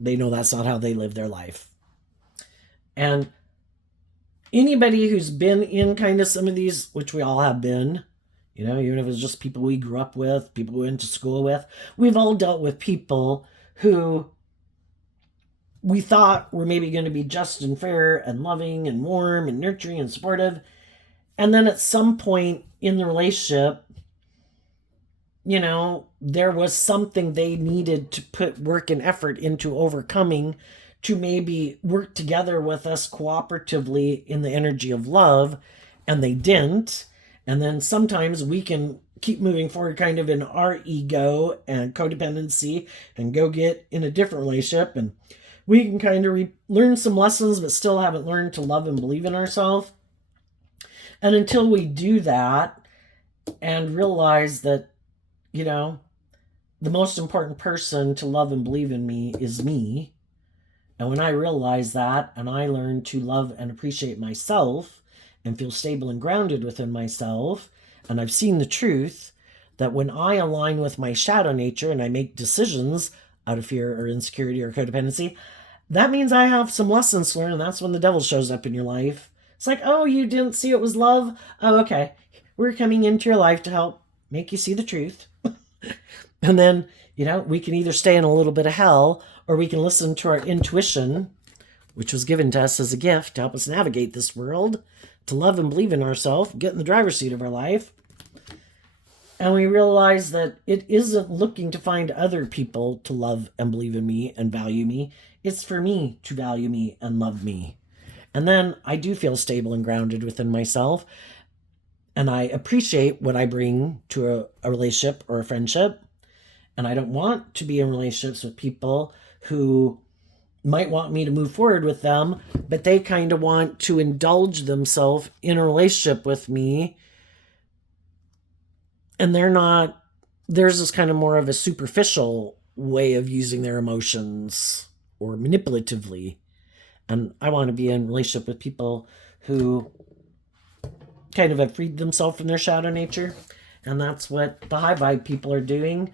they know that's not how they live their life. And anybody who's been in kind of some of these, which we all have been, even if it's just people we grew up with, people we went to school with, we've all dealt with people who we thought were maybe going to be just and fair and loving and warm and nurturing and supportive. And then at some point in the relationship, there was something they needed to put work and effort into overcoming to maybe work together with us cooperatively in the energy of love, and they didn't. And then sometimes we can keep moving forward kind of in our ego and codependency and go get in a different relationship, and we can kind of learn some lessons but still haven't learned to love and believe in ourselves. And until we do that and realize that the most important person to love and believe in me is me. And when I realize that and I learn to love and appreciate myself and feel stable and grounded within myself, and I've seen the truth that when I align with my shadow nature and I make decisions out of fear or insecurity or codependency, that means I have some lessons to learn. And that's when the devil shows up in your life. It's like, oh, you didn't see it was love? Oh, okay. We're coming into your life to help make you see the truth. And then, we can either stay in a little bit of hell or we can listen to our intuition, which was given to us as a gift to help us navigate this world, to love and believe in ourselves, get in the driver's seat of our life. And we realize that it isn't looking to find other people to love and believe in me and value me. It's for me to value me and love me. And then I do feel stable and grounded within myself. And I appreciate what I bring to a relationship or a friendship. And I don't want to be in relationships with people who might want me to move forward with them, but they kind of want to indulge themselves in a relationship with me. And theirs is kind of more of a superficial way of using their emotions or manipulatively. And I want to be in a relationship with people who kind of have freed themselves from their shadow nature. And that's what the high vibe people are doing.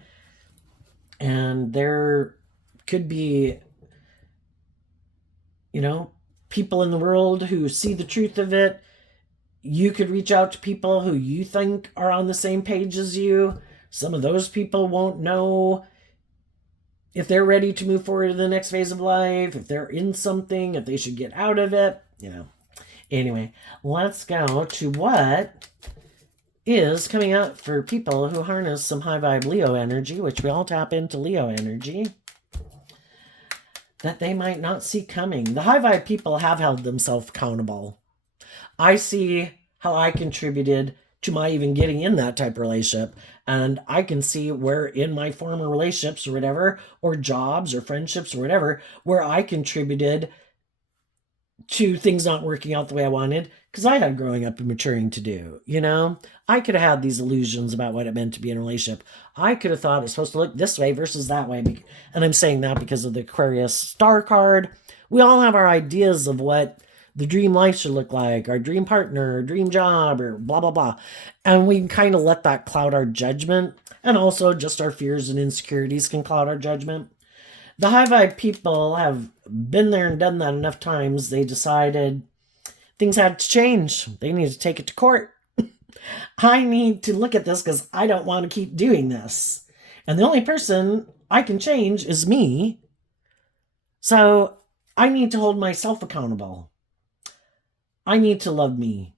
And there could be, people in the world who see the truth of it. You could reach out to people who you think are on the same page as you. Some of those people won't know if they're ready to move forward to the next phase of life, if they're in something, if they should get out of it, Anyway, let's go to what is coming up for people who harness some high vibe Leo energy, which we all tap into Leo energy, that they might not see coming. The high vibe people have held themselves accountable. I see how I contributed to my even getting in that type of relationship. And I can see where in my former relationships or whatever, or jobs or friendships or whatever, where I contributed to things not working out the way I wanted, because I had growing up and maturing to do, I could have had these illusions about what it meant to be in a relationship. I could have thought it's supposed to look this way versus that way. And I'm saying that because of the Aquarius star card. We all have our ideas of what the dream life should look like, our dream partner, our dream job, or blah, blah, blah. And we kind of let that cloud our judgment. And also just our fears and insecurities can cloud our judgment. The high vibe people have been there and done that enough times. They decided things had to change. They need to take it to court. I need to look at this because I don't want to keep doing this. And the only person I can change is me. So I need to hold myself accountable. I need to love me.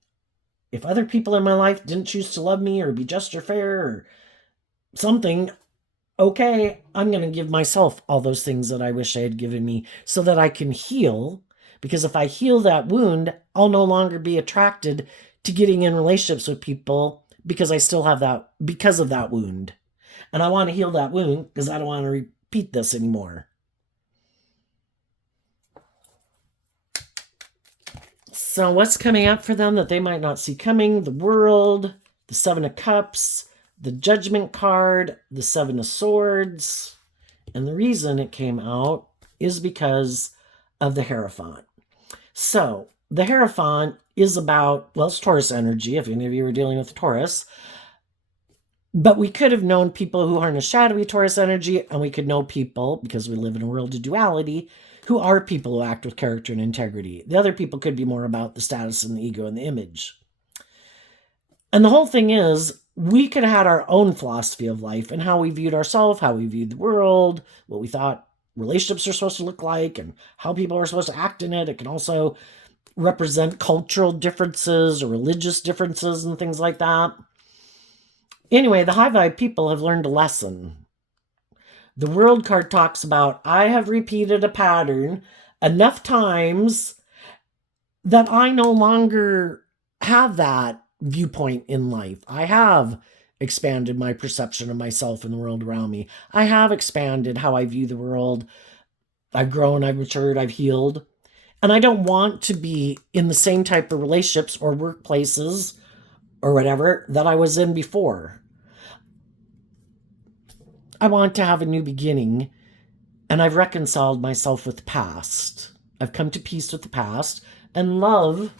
If other people in my life didn't choose to love me or be just or fair or something, okay, I'm going to give myself all those things that I wish I had given me so that I can heal. Because if I heal that wound, I'll no longer be attracted to getting in relationships with people because I still have that, because of that wound. And I want to heal that wound because I don't want to repeat this anymore. So what's coming up for them that they might not see coming? The World, the Seven of Cups, the Judgment card, the Seven of Swords. And the reason it came out is because of the Hierophant. So the Hierophant is about, it's Taurus energy, if any of you are dealing with Taurus. But we could have known people who harness shadowy Taurus energy, and we could know people, because we live in a world of duality, who are people who act with character and integrity. The other people could be more about the status and the ego and the image. And the whole thing is, we could have had our own philosophy of life and how we viewed ourselves, how we viewed the world, what we thought relationships are supposed to look like, and how people are supposed to act in it. It can also represent cultural differences or religious differences and things like that. Anyway, the high vibe people have learned a lesson. The World card talks about, I have repeated a pattern enough times that I no longer have that viewpoint in life. I have expanded my perception of myself and the world around me. I have expanded how I view the world. I've grown, I've matured, I've healed. And I don't want to be in the same type of relationships or workplaces or whatever that I was in before. I want to have a new beginning, and I've reconciled myself with the past. I've come to peace with the past, and love,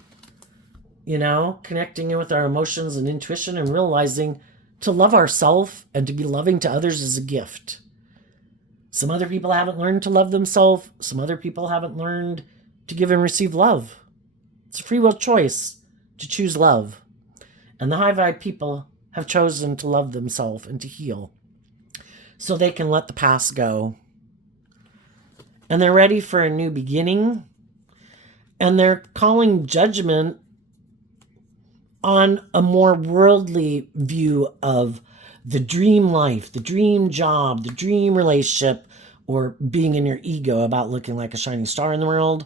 connecting it with our emotions and intuition and realizing to love ourselves and to be loving to others is a gift. Some other people haven't learned to love themselves. Some other people haven't learned to give and receive love. It's a free will choice to choose love. And the high vibe people have chosen to love themselves and to heal so they can let the past go. And they're ready for a new beginning. And they're calling judgment on a more worldly view of the dream life, the dream job, the dream relationship, or being in your ego about looking like a shining star in the world.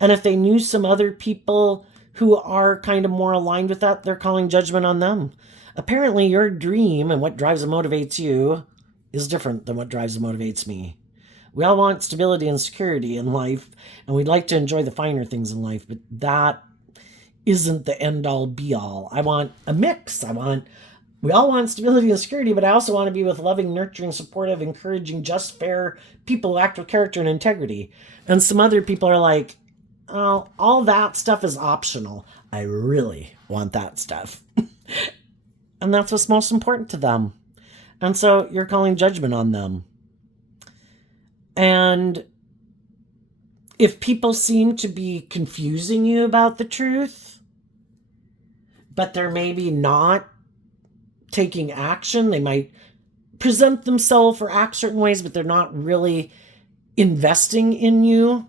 And if they knew some other people who are kind of more aligned with that, they're calling judgment on them. Apparently, your dream and what drives and motivates you is different than what drives and motivates me. We all want stability and security in life, and we'd like to enjoy the finer things in life, but that isn't the end-all, be-all. I want a mix. We all want stability and security, but I also want to be with loving, nurturing, supportive, encouraging, just, fair people who act with character and integrity. And some other people are like, oh, all that stuff is optional. I really want that stuff. And that's what's most important to them. And so you're calling judgment on them. And if people seem to be confusing you about the truth, but they're maybe not taking action, they might present themselves or act certain ways, but they're not really investing in you,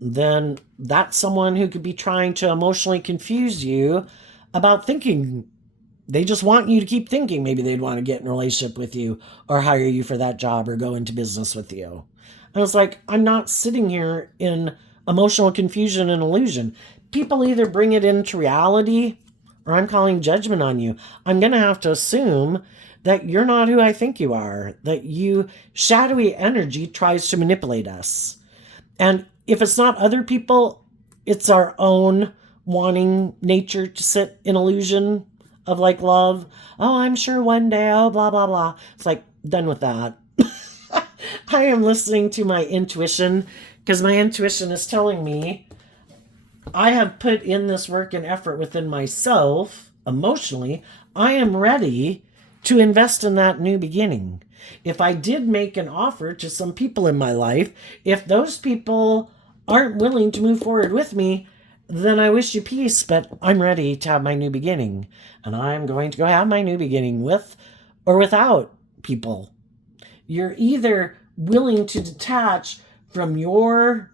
then that's someone who could be trying to emotionally confuse you about thinking. They just want you to keep thinking. Maybe they'd want to get in a relationship with you or hire you for that job or go into business with you. And it's like, I'm not sitting here in emotional confusion and illusion. People either bring it into reality or I'm calling judgment on you. I'm going to have to assume that you're not who I think you are, that shadowy energy tries to manipulate us. And if it's not other people, it's our own wanting nature to sit in illusion of like love. Oh, I'm sure one day, oh, blah, blah, blah. It's like, done with that. I am listening to my intuition because my intuition is telling me I have put in this work and effort within myself emotionally. I am ready to invest in that new beginning. If I did make an offer to some people in my life, if those people aren't willing to move forward with me, then I wish you peace, but I'm ready to have my new beginning. And I'm going to go have my new beginning with or without people. You're either willing to detach from your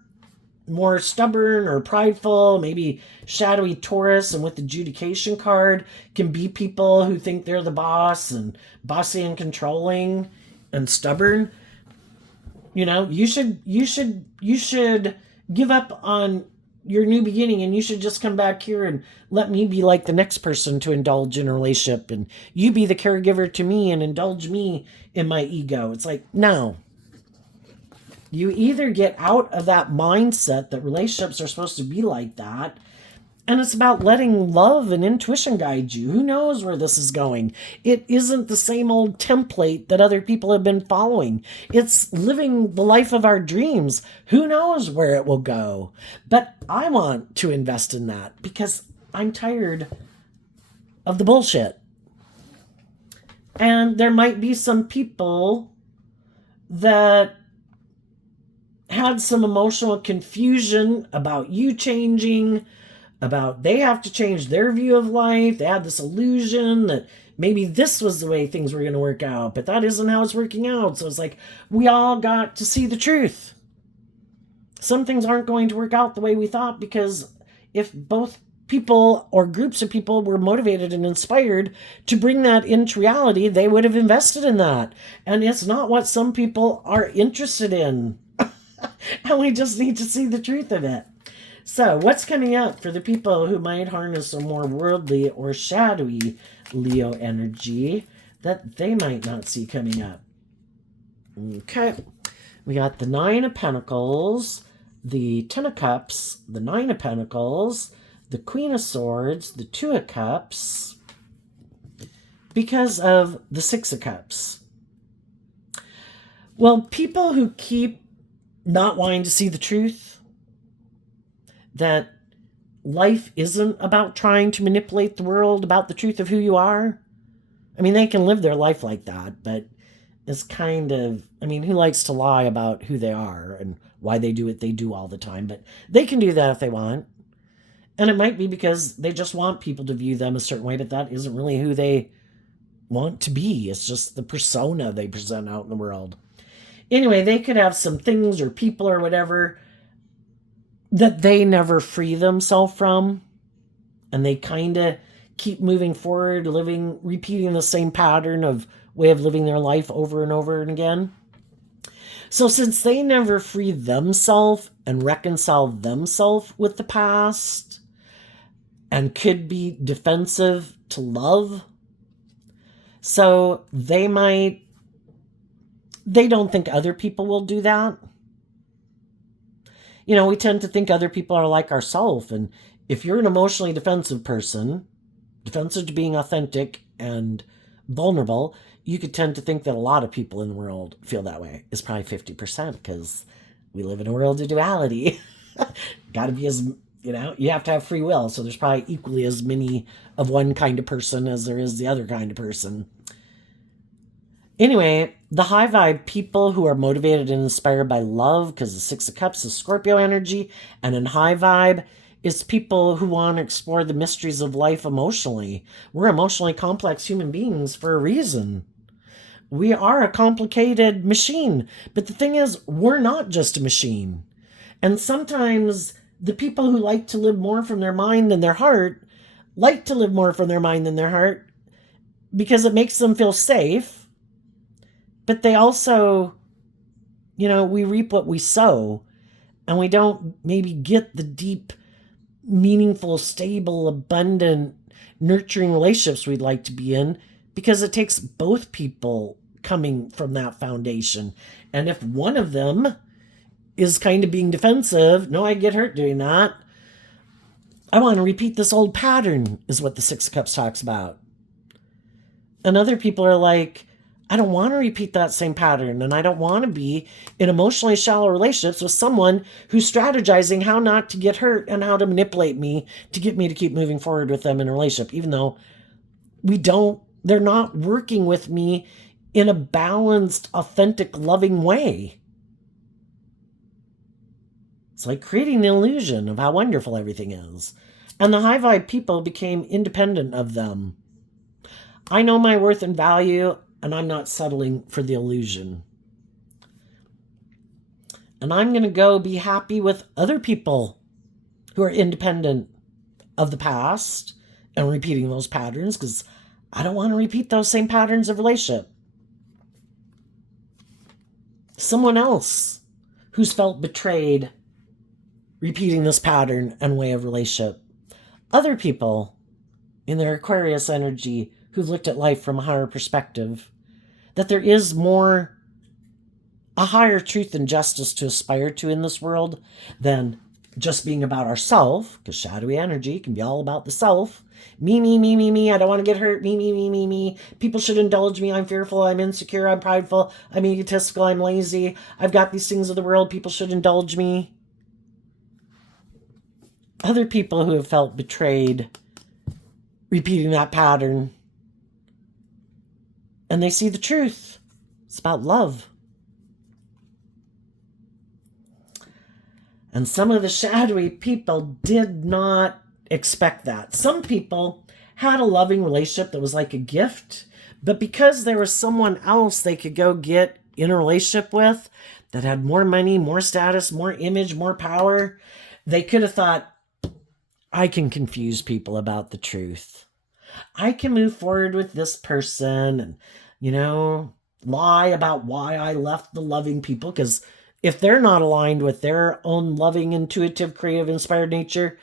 more stubborn or prideful, maybe shadowy Taurus, and with the adjudication card can be people who think they're the boss and bossy and controlling and stubborn. You should give up on your new beginning and you should just come back here and let me be like the next person to indulge in a relationship and you be the caregiver to me and indulge me in my ego. It's like, no. You either get out of that mindset that relationships are supposed to be like that, and it's about letting love and intuition guide you. Who knows where this is going? It isn't the same old template that other people have been following. It's living the life of our dreams. Who knows where it will go? But I want to invest in that because I'm tired of the bullshit. And there might be some people that had some emotional confusion about you changing, about they have to change their view of life. They had this illusion that maybe this was the way things were going to work out, but that isn't how it's working out. So it's like, we all got to see the truth. Some things aren't going to work out the way we thought because if both people or groups of people were motivated and inspired to bring that into reality, they would have invested in that. And it's not what some people are interested in. And we just need to see the truth of it. So what's coming up for the people who might harness a more worldly or shadowy Leo energy that they might not see coming up? Okay. We got the Nine of Pentacles, the Ten of Cups, the Nine of Pentacles, the Queen of Swords, the Two of Cups, because of the Six of Cups. Well, people who keep not wanting to see the truth, that life isn't about trying to manipulate the world about the truth of who you are. I mean, they can live their life like that, but it's kind of, I mean, who likes to lie about who they are and why they do what they do all the time? But they can do that if they want. And it might be because they just want people to view them a certain way, but that isn't really who they want to be. It's just the persona they present out in the world. Anyway, they could have some things or people or whatever that they never free themselves from. And they kind of keep moving forward, living, repeating the same pattern of way of living their life over and over and again. So, since they never free themselves and reconcile themselves with the past and could be defensive to love, so they don't think other people will do that. You know, we tend to think other people are like ourselves. And if you're an emotionally defensive person, defensive to being authentic and vulnerable, you could tend to think that a lot of people in the world feel that way. It's probably 50% because we live in a world of duality. Got to be as, you have to have free will. So there's probably equally as many of one kind of person as there is the other kind of person. Anyway, the high vibe people who are motivated and inspired by love, because the Six of Cups is Scorpio energy, and in high vibe, it's people who want to explore the mysteries of life emotionally. We're emotionally complex human beings for a reason. We are a complicated machine. But the thing is, we're not just a machine. And sometimes the people who like to live more from their mind than their heart like to live more from their mind than their heart because it makes them feel safe. But they also, we reap what we sow, and we don't maybe get the deep, meaningful, stable, abundant, nurturing relationships we'd like to be in because it takes both people coming from that foundation. And if one of them is kind of being defensive, no, I get hurt doing that. I want to repeat this old pattern, is what the Six of Cups talks about. And other people are like, I don't want to repeat that same pattern, and I don't want to be in emotionally shallow relationships with someone who's strategizing how not to get hurt and how to manipulate me to get me to keep moving forward with them in a relationship, even though they're not working with me in a balanced, authentic, loving way. It's like creating the illusion of how wonderful everything is. And the high vibe people became independent of them. I know my worth and value, and I'm not settling for the illusion. And I'm going to go be happy with other people who are independent of the past and repeating those patterns because I don't want to repeat those same patterns of relationship. Someone else who's felt betrayed repeating this pattern and way of relationship. Other people in their Aquarius energy who've looked at life from a higher perspective, that there is a higher truth and justice to aspire to in this world than just being about ourself, because shadowy energy can be all about the self. Me, me, me, me, me. I don't want to get hurt. Me, me, me, me, me. People should indulge me. I'm fearful. I'm insecure. I'm prideful. I'm egotistical. I'm lazy. I've got these things of the world. People should indulge me. Other people who have felt betrayed, repeating that pattern, and they see the truth. It's about love. And some of the shadowy people did not expect that. Some people had a loving relationship that was like a gift, but because there was someone else they could go get in a relationship with that had more money, more status, more image, more power, they could have thought, I can confuse people about the truth. I can move forward with this person and, lie about why I left the loving people, because if they're not aligned with their own loving, intuitive, creative, inspired nature,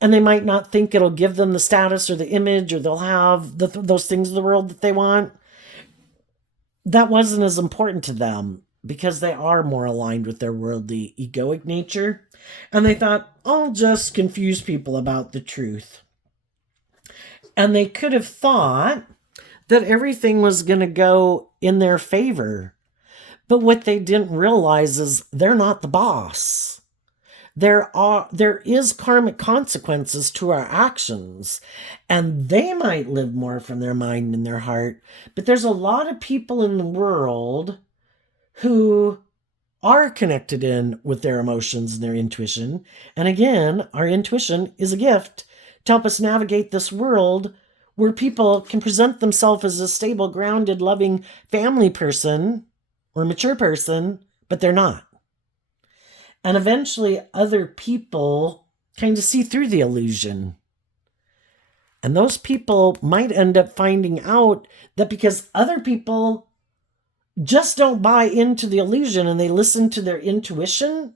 and they might not think it'll give them the status or the image or they'll have those things in the world that they want, that wasn't as important to them because they are more aligned with their worldly, egoic nature. And they thought, I'll just confuse people about the truth. And they could have thought that everything was going to go in their favor. But what they didn't realize is they're not the boss. There is karmic consequences to our actions, and they might live more from their mind and their heart. But there's a lot of people in the world who are connected in with their emotions and their intuition. And again, our intuition is a gift to help us navigate this world where people can present themselves as a stable, grounded, loving family person or mature person, but they're not. And eventually other people kind of see through the illusion. And those people might end up finding out that because other people just don't buy into the illusion and they listen to their intuition,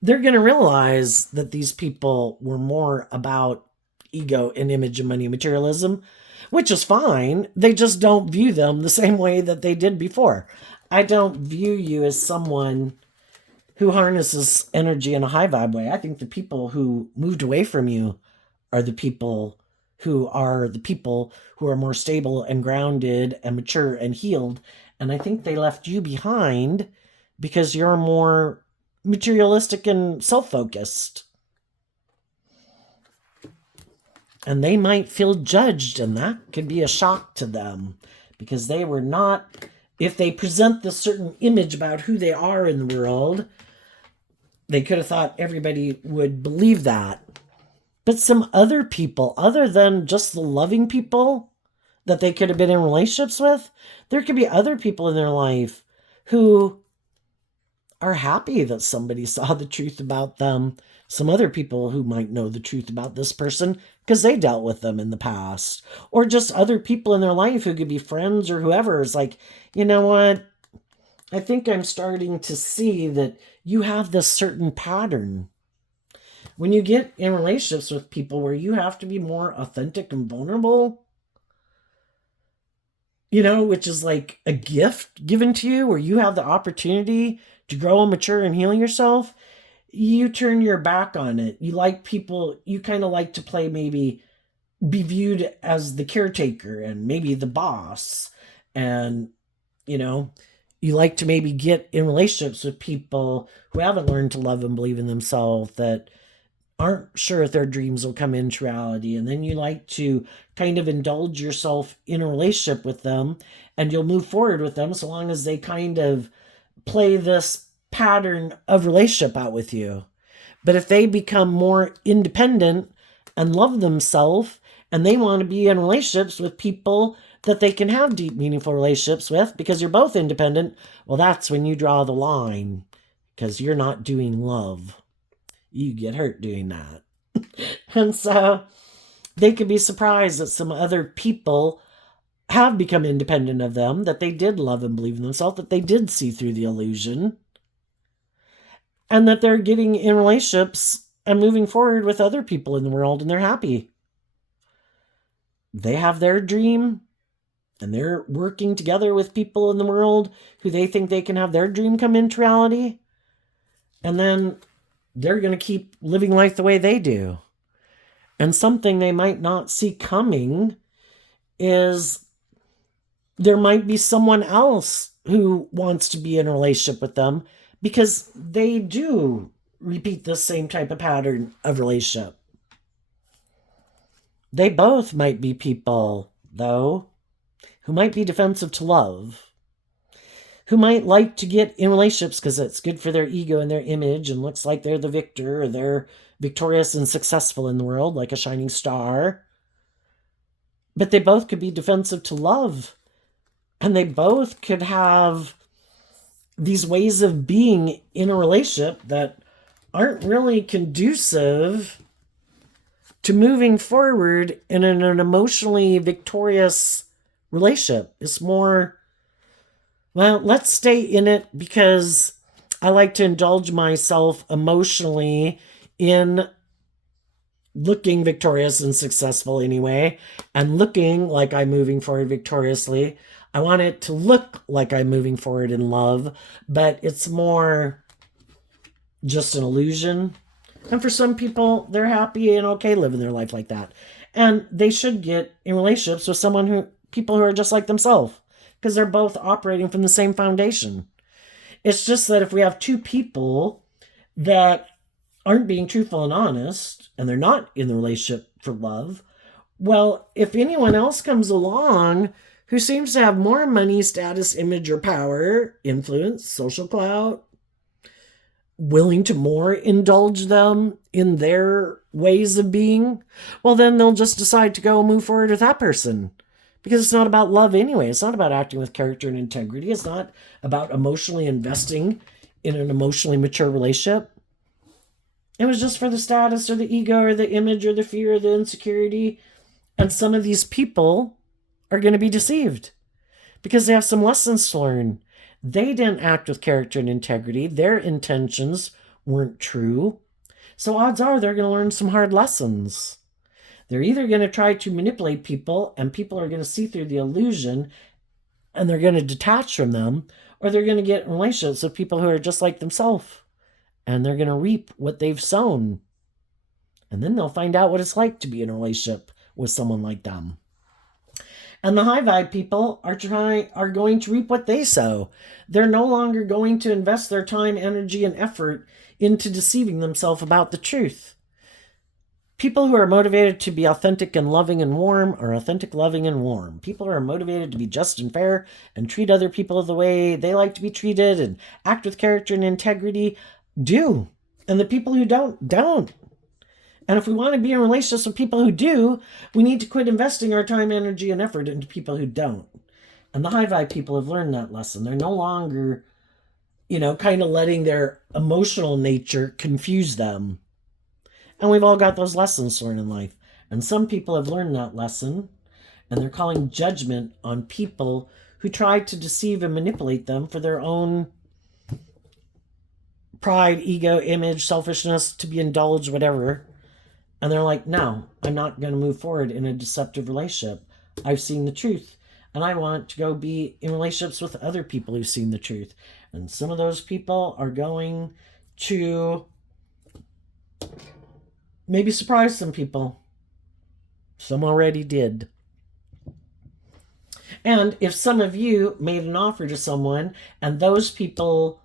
they're going to realize that these people were more about ego and image and money and materialism, which is fine. They just don't view them the same way that they did before. I don't view you as someone who harnesses energy in a high vibe way. I think the people who moved away from you are the people who are more stable and grounded and mature and healed. And I think they left you behind because you're more materialistic and self-focused. And they might feel judged, and that could be a shock to them because they were not, if they present this certain image about who they are in the world, they could have thought everybody would believe that. But some other people, other than just the loving people that they could have been in relationships with, there could be other people in their life who are happy that somebody saw the truth about them. Some other people who might know the truth about this person because they dealt with them in the past. Or just other people in their life who could be friends or whoever is like, you know what? I think I'm starting to see that you have this certain pattern. When you get in relationships with people where you have to be more authentic and vulnerable, which is like a gift given to you where you have the opportunity to grow and mature and heal yourself, you turn your back on it. You like people, you kind of like to play, maybe be viewed as the caretaker and maybe the boss. And, you like to maybe get in relationships with people who haven't learned to love and believe in themselves, that aren't sure if their dreams will come into reality. And then you like to kind of indulge yourself in a relationship with them, and you'll move forward with them so long as they kind of play this pattern of relationship out with you. But if they become more independent and love themselves, and they want to be in relationships with people that they can have deep, meaningful relationships with because you're both independent, well, that's when you draw the line, because you're not doing love. You get hurt doing that. And so they could be surprised that some other people have become independent of them, that they did love and believe in themselves, that they did see through the illusion, and that they're getting in relationships and moving forward with other people in the world, and they're happy. They have their dream, and they're working together with people in the world who they think they can have their dream come into reality. And then they're going to keep living life the way they do. And something they might not see coming is there might be someone else who wants to be in a relationship with them because they do repeat the same type of pattern of relationship. They both might be people, though, who might be defensive to love, who might like to get in relationships because it's good for their ego and their image and looks like they're the victor, or they're victorious and successful in the world like a shining star. But they both could be defensive to love, and they both could have these ways of being in a relationship that aren't really conducive to moving forward in an emotionally victorious relationship. It's more, well, let's stay in it because I like to indulge myself emotionally in looking victorious and successful anyway, and looking like I'm moving forward victoriously. I want it to look like I'm moving forward in love, but it's more just an illusion. And for some people, they're happy and okay living their life like that. And they should get in relationships with people who are just like themselves, because they're both operating from the same foundation. It's just that if we have two people that aren't being truthful and honest, and they're not in the relationship for love, well, if anyone else comes along who seems to have more money, status, image, or power, influence, social clout, willing to more indulge them in their ways of being, well, then they'll just decide to go move forward with that person. Because it's not about love anyway. It's not about acting with character and integrity. It's not about emotionally investing in an emotionally mature relationship. It was just for the status or the ego or the image or the fear or the insecurity. And some of these people are going to be deceived because they have some lessons to learn. They didn't act with character and integrity. Their intentions weren't true. So odds are they're going to learn some hard lessons. They're either going to try to manipulate people and people are going to see through the illusion and they're going to detach from them, or they're going to get in relationships with people who are just like themselves and they're going to reap what they've sown. And then they'll find out what it's like to be in a relationship with someone like them. And the high vibe people are going to reap what they sow. They're no longer going to invest their time, energy, and effort into deceiving themselves about the truth. People who are motivated to be authentic and loving and warm are authentic, loving, and warm. People who are motivated to be just and fair and treat other people the way they like to be treated and act with character and integrity do. And the people who don't. And if we want to be in relationships with people who do, we need to quit investing our time, energy, and effort into people who don't. And the high vibe people have learned that lesson. They're no longer, kind of letting their emotional nature confuse them. And we've all got those lessons to learn in life. And some people have learned that lesson, and they're calling judgment on people who try to deceive and manipulate them for their own pride, ego, image, selfishness, to be indulged, whatever. And they're like, no, I'm not going to move forward in a deceptive relationship. I've seen the truth. And I want to go be in relationships with other people who've seen the truth. And some of those people are going to maybe surprise some people. Some already did. And if some of you made an offer to someone and those people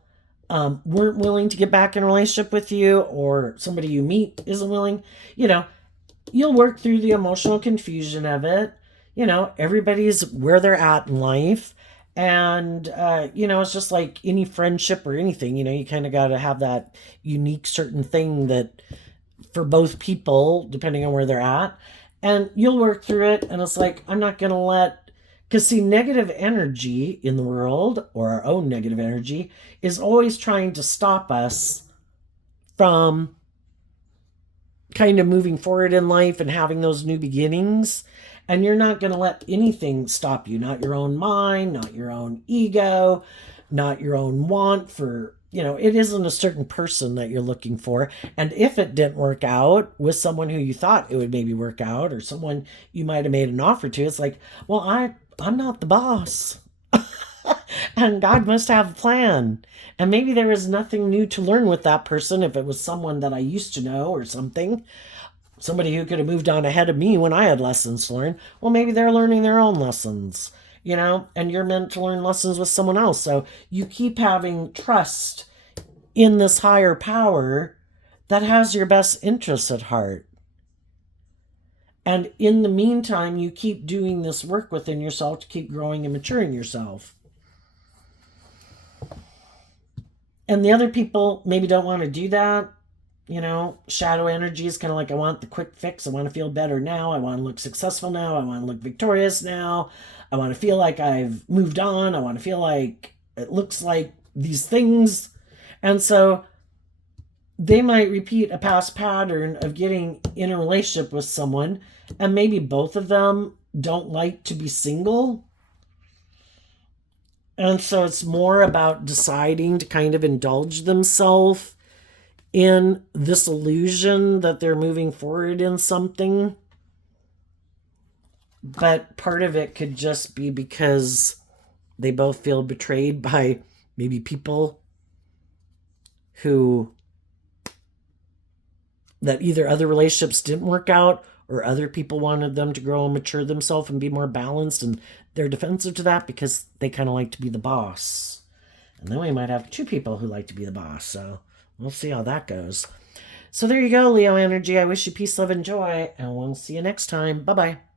weren't willing to get back in a relationship with you, or somebody you meet isn't willing, you'll work through the emotional confusion of it. Everybody's where they're at in life. And, it's just like any friendship or anything, you kind of got to have that unique certain thing that for both people, depending on where they're at. And you'll work through it. And it's like, I'm not going to because see, negative energy in the world, or our own negative energy, is always trying to stop us from kind of moving forward in life and having those new beginnings. And you're not going to let anything stop you, not your own mind, not your own ego, not your own want for, it isn't a certain person that you're looking for. And if it didn't work out with someone who you thought it would maybe work out, or someone you might have made an offer to, it's like, well, I'm not the boss. And God must have a plan. And maybe there is nothing new to learn with that person if it was someone that I used to know or something. Somebody who could have moved on ahead of me when I had lessons to learn. Well, maybe they're learning their own lessons, and you're meant to learn lessons with someone else. So you keep having trust in this higher power that has your best interests at heart. And in the meantime, you keep doing this work within yourself to keep growing and maturing yourself. And the other people maybe don't want to do that. Shadow energy is kind of like, I want the quick fix. I want to feel better now. I want to look successful now. I want to look victorious now. I want to feel like I've moved on. I want to feel like it looks like these things. And so they might repeat a past pattern of getting in a relationship with someone, and maybe both of them don't like to be single. And so it's more about deciding to kind of indulge themselves in this illusion that they're moving forward in something. But part of it could just be because they both feel betrayed by maybe people that either other relationships didn't work out, or other people wanted them to grow and mature themselves and be more balanced, and they're defensive to that because they kind of like to be the boss. And then we might have two people who like to be the boss. So we'll see how that goes. So there you go, Leo energy. I wish you peace, love, and joy, and we'll see you next time. Bye bye.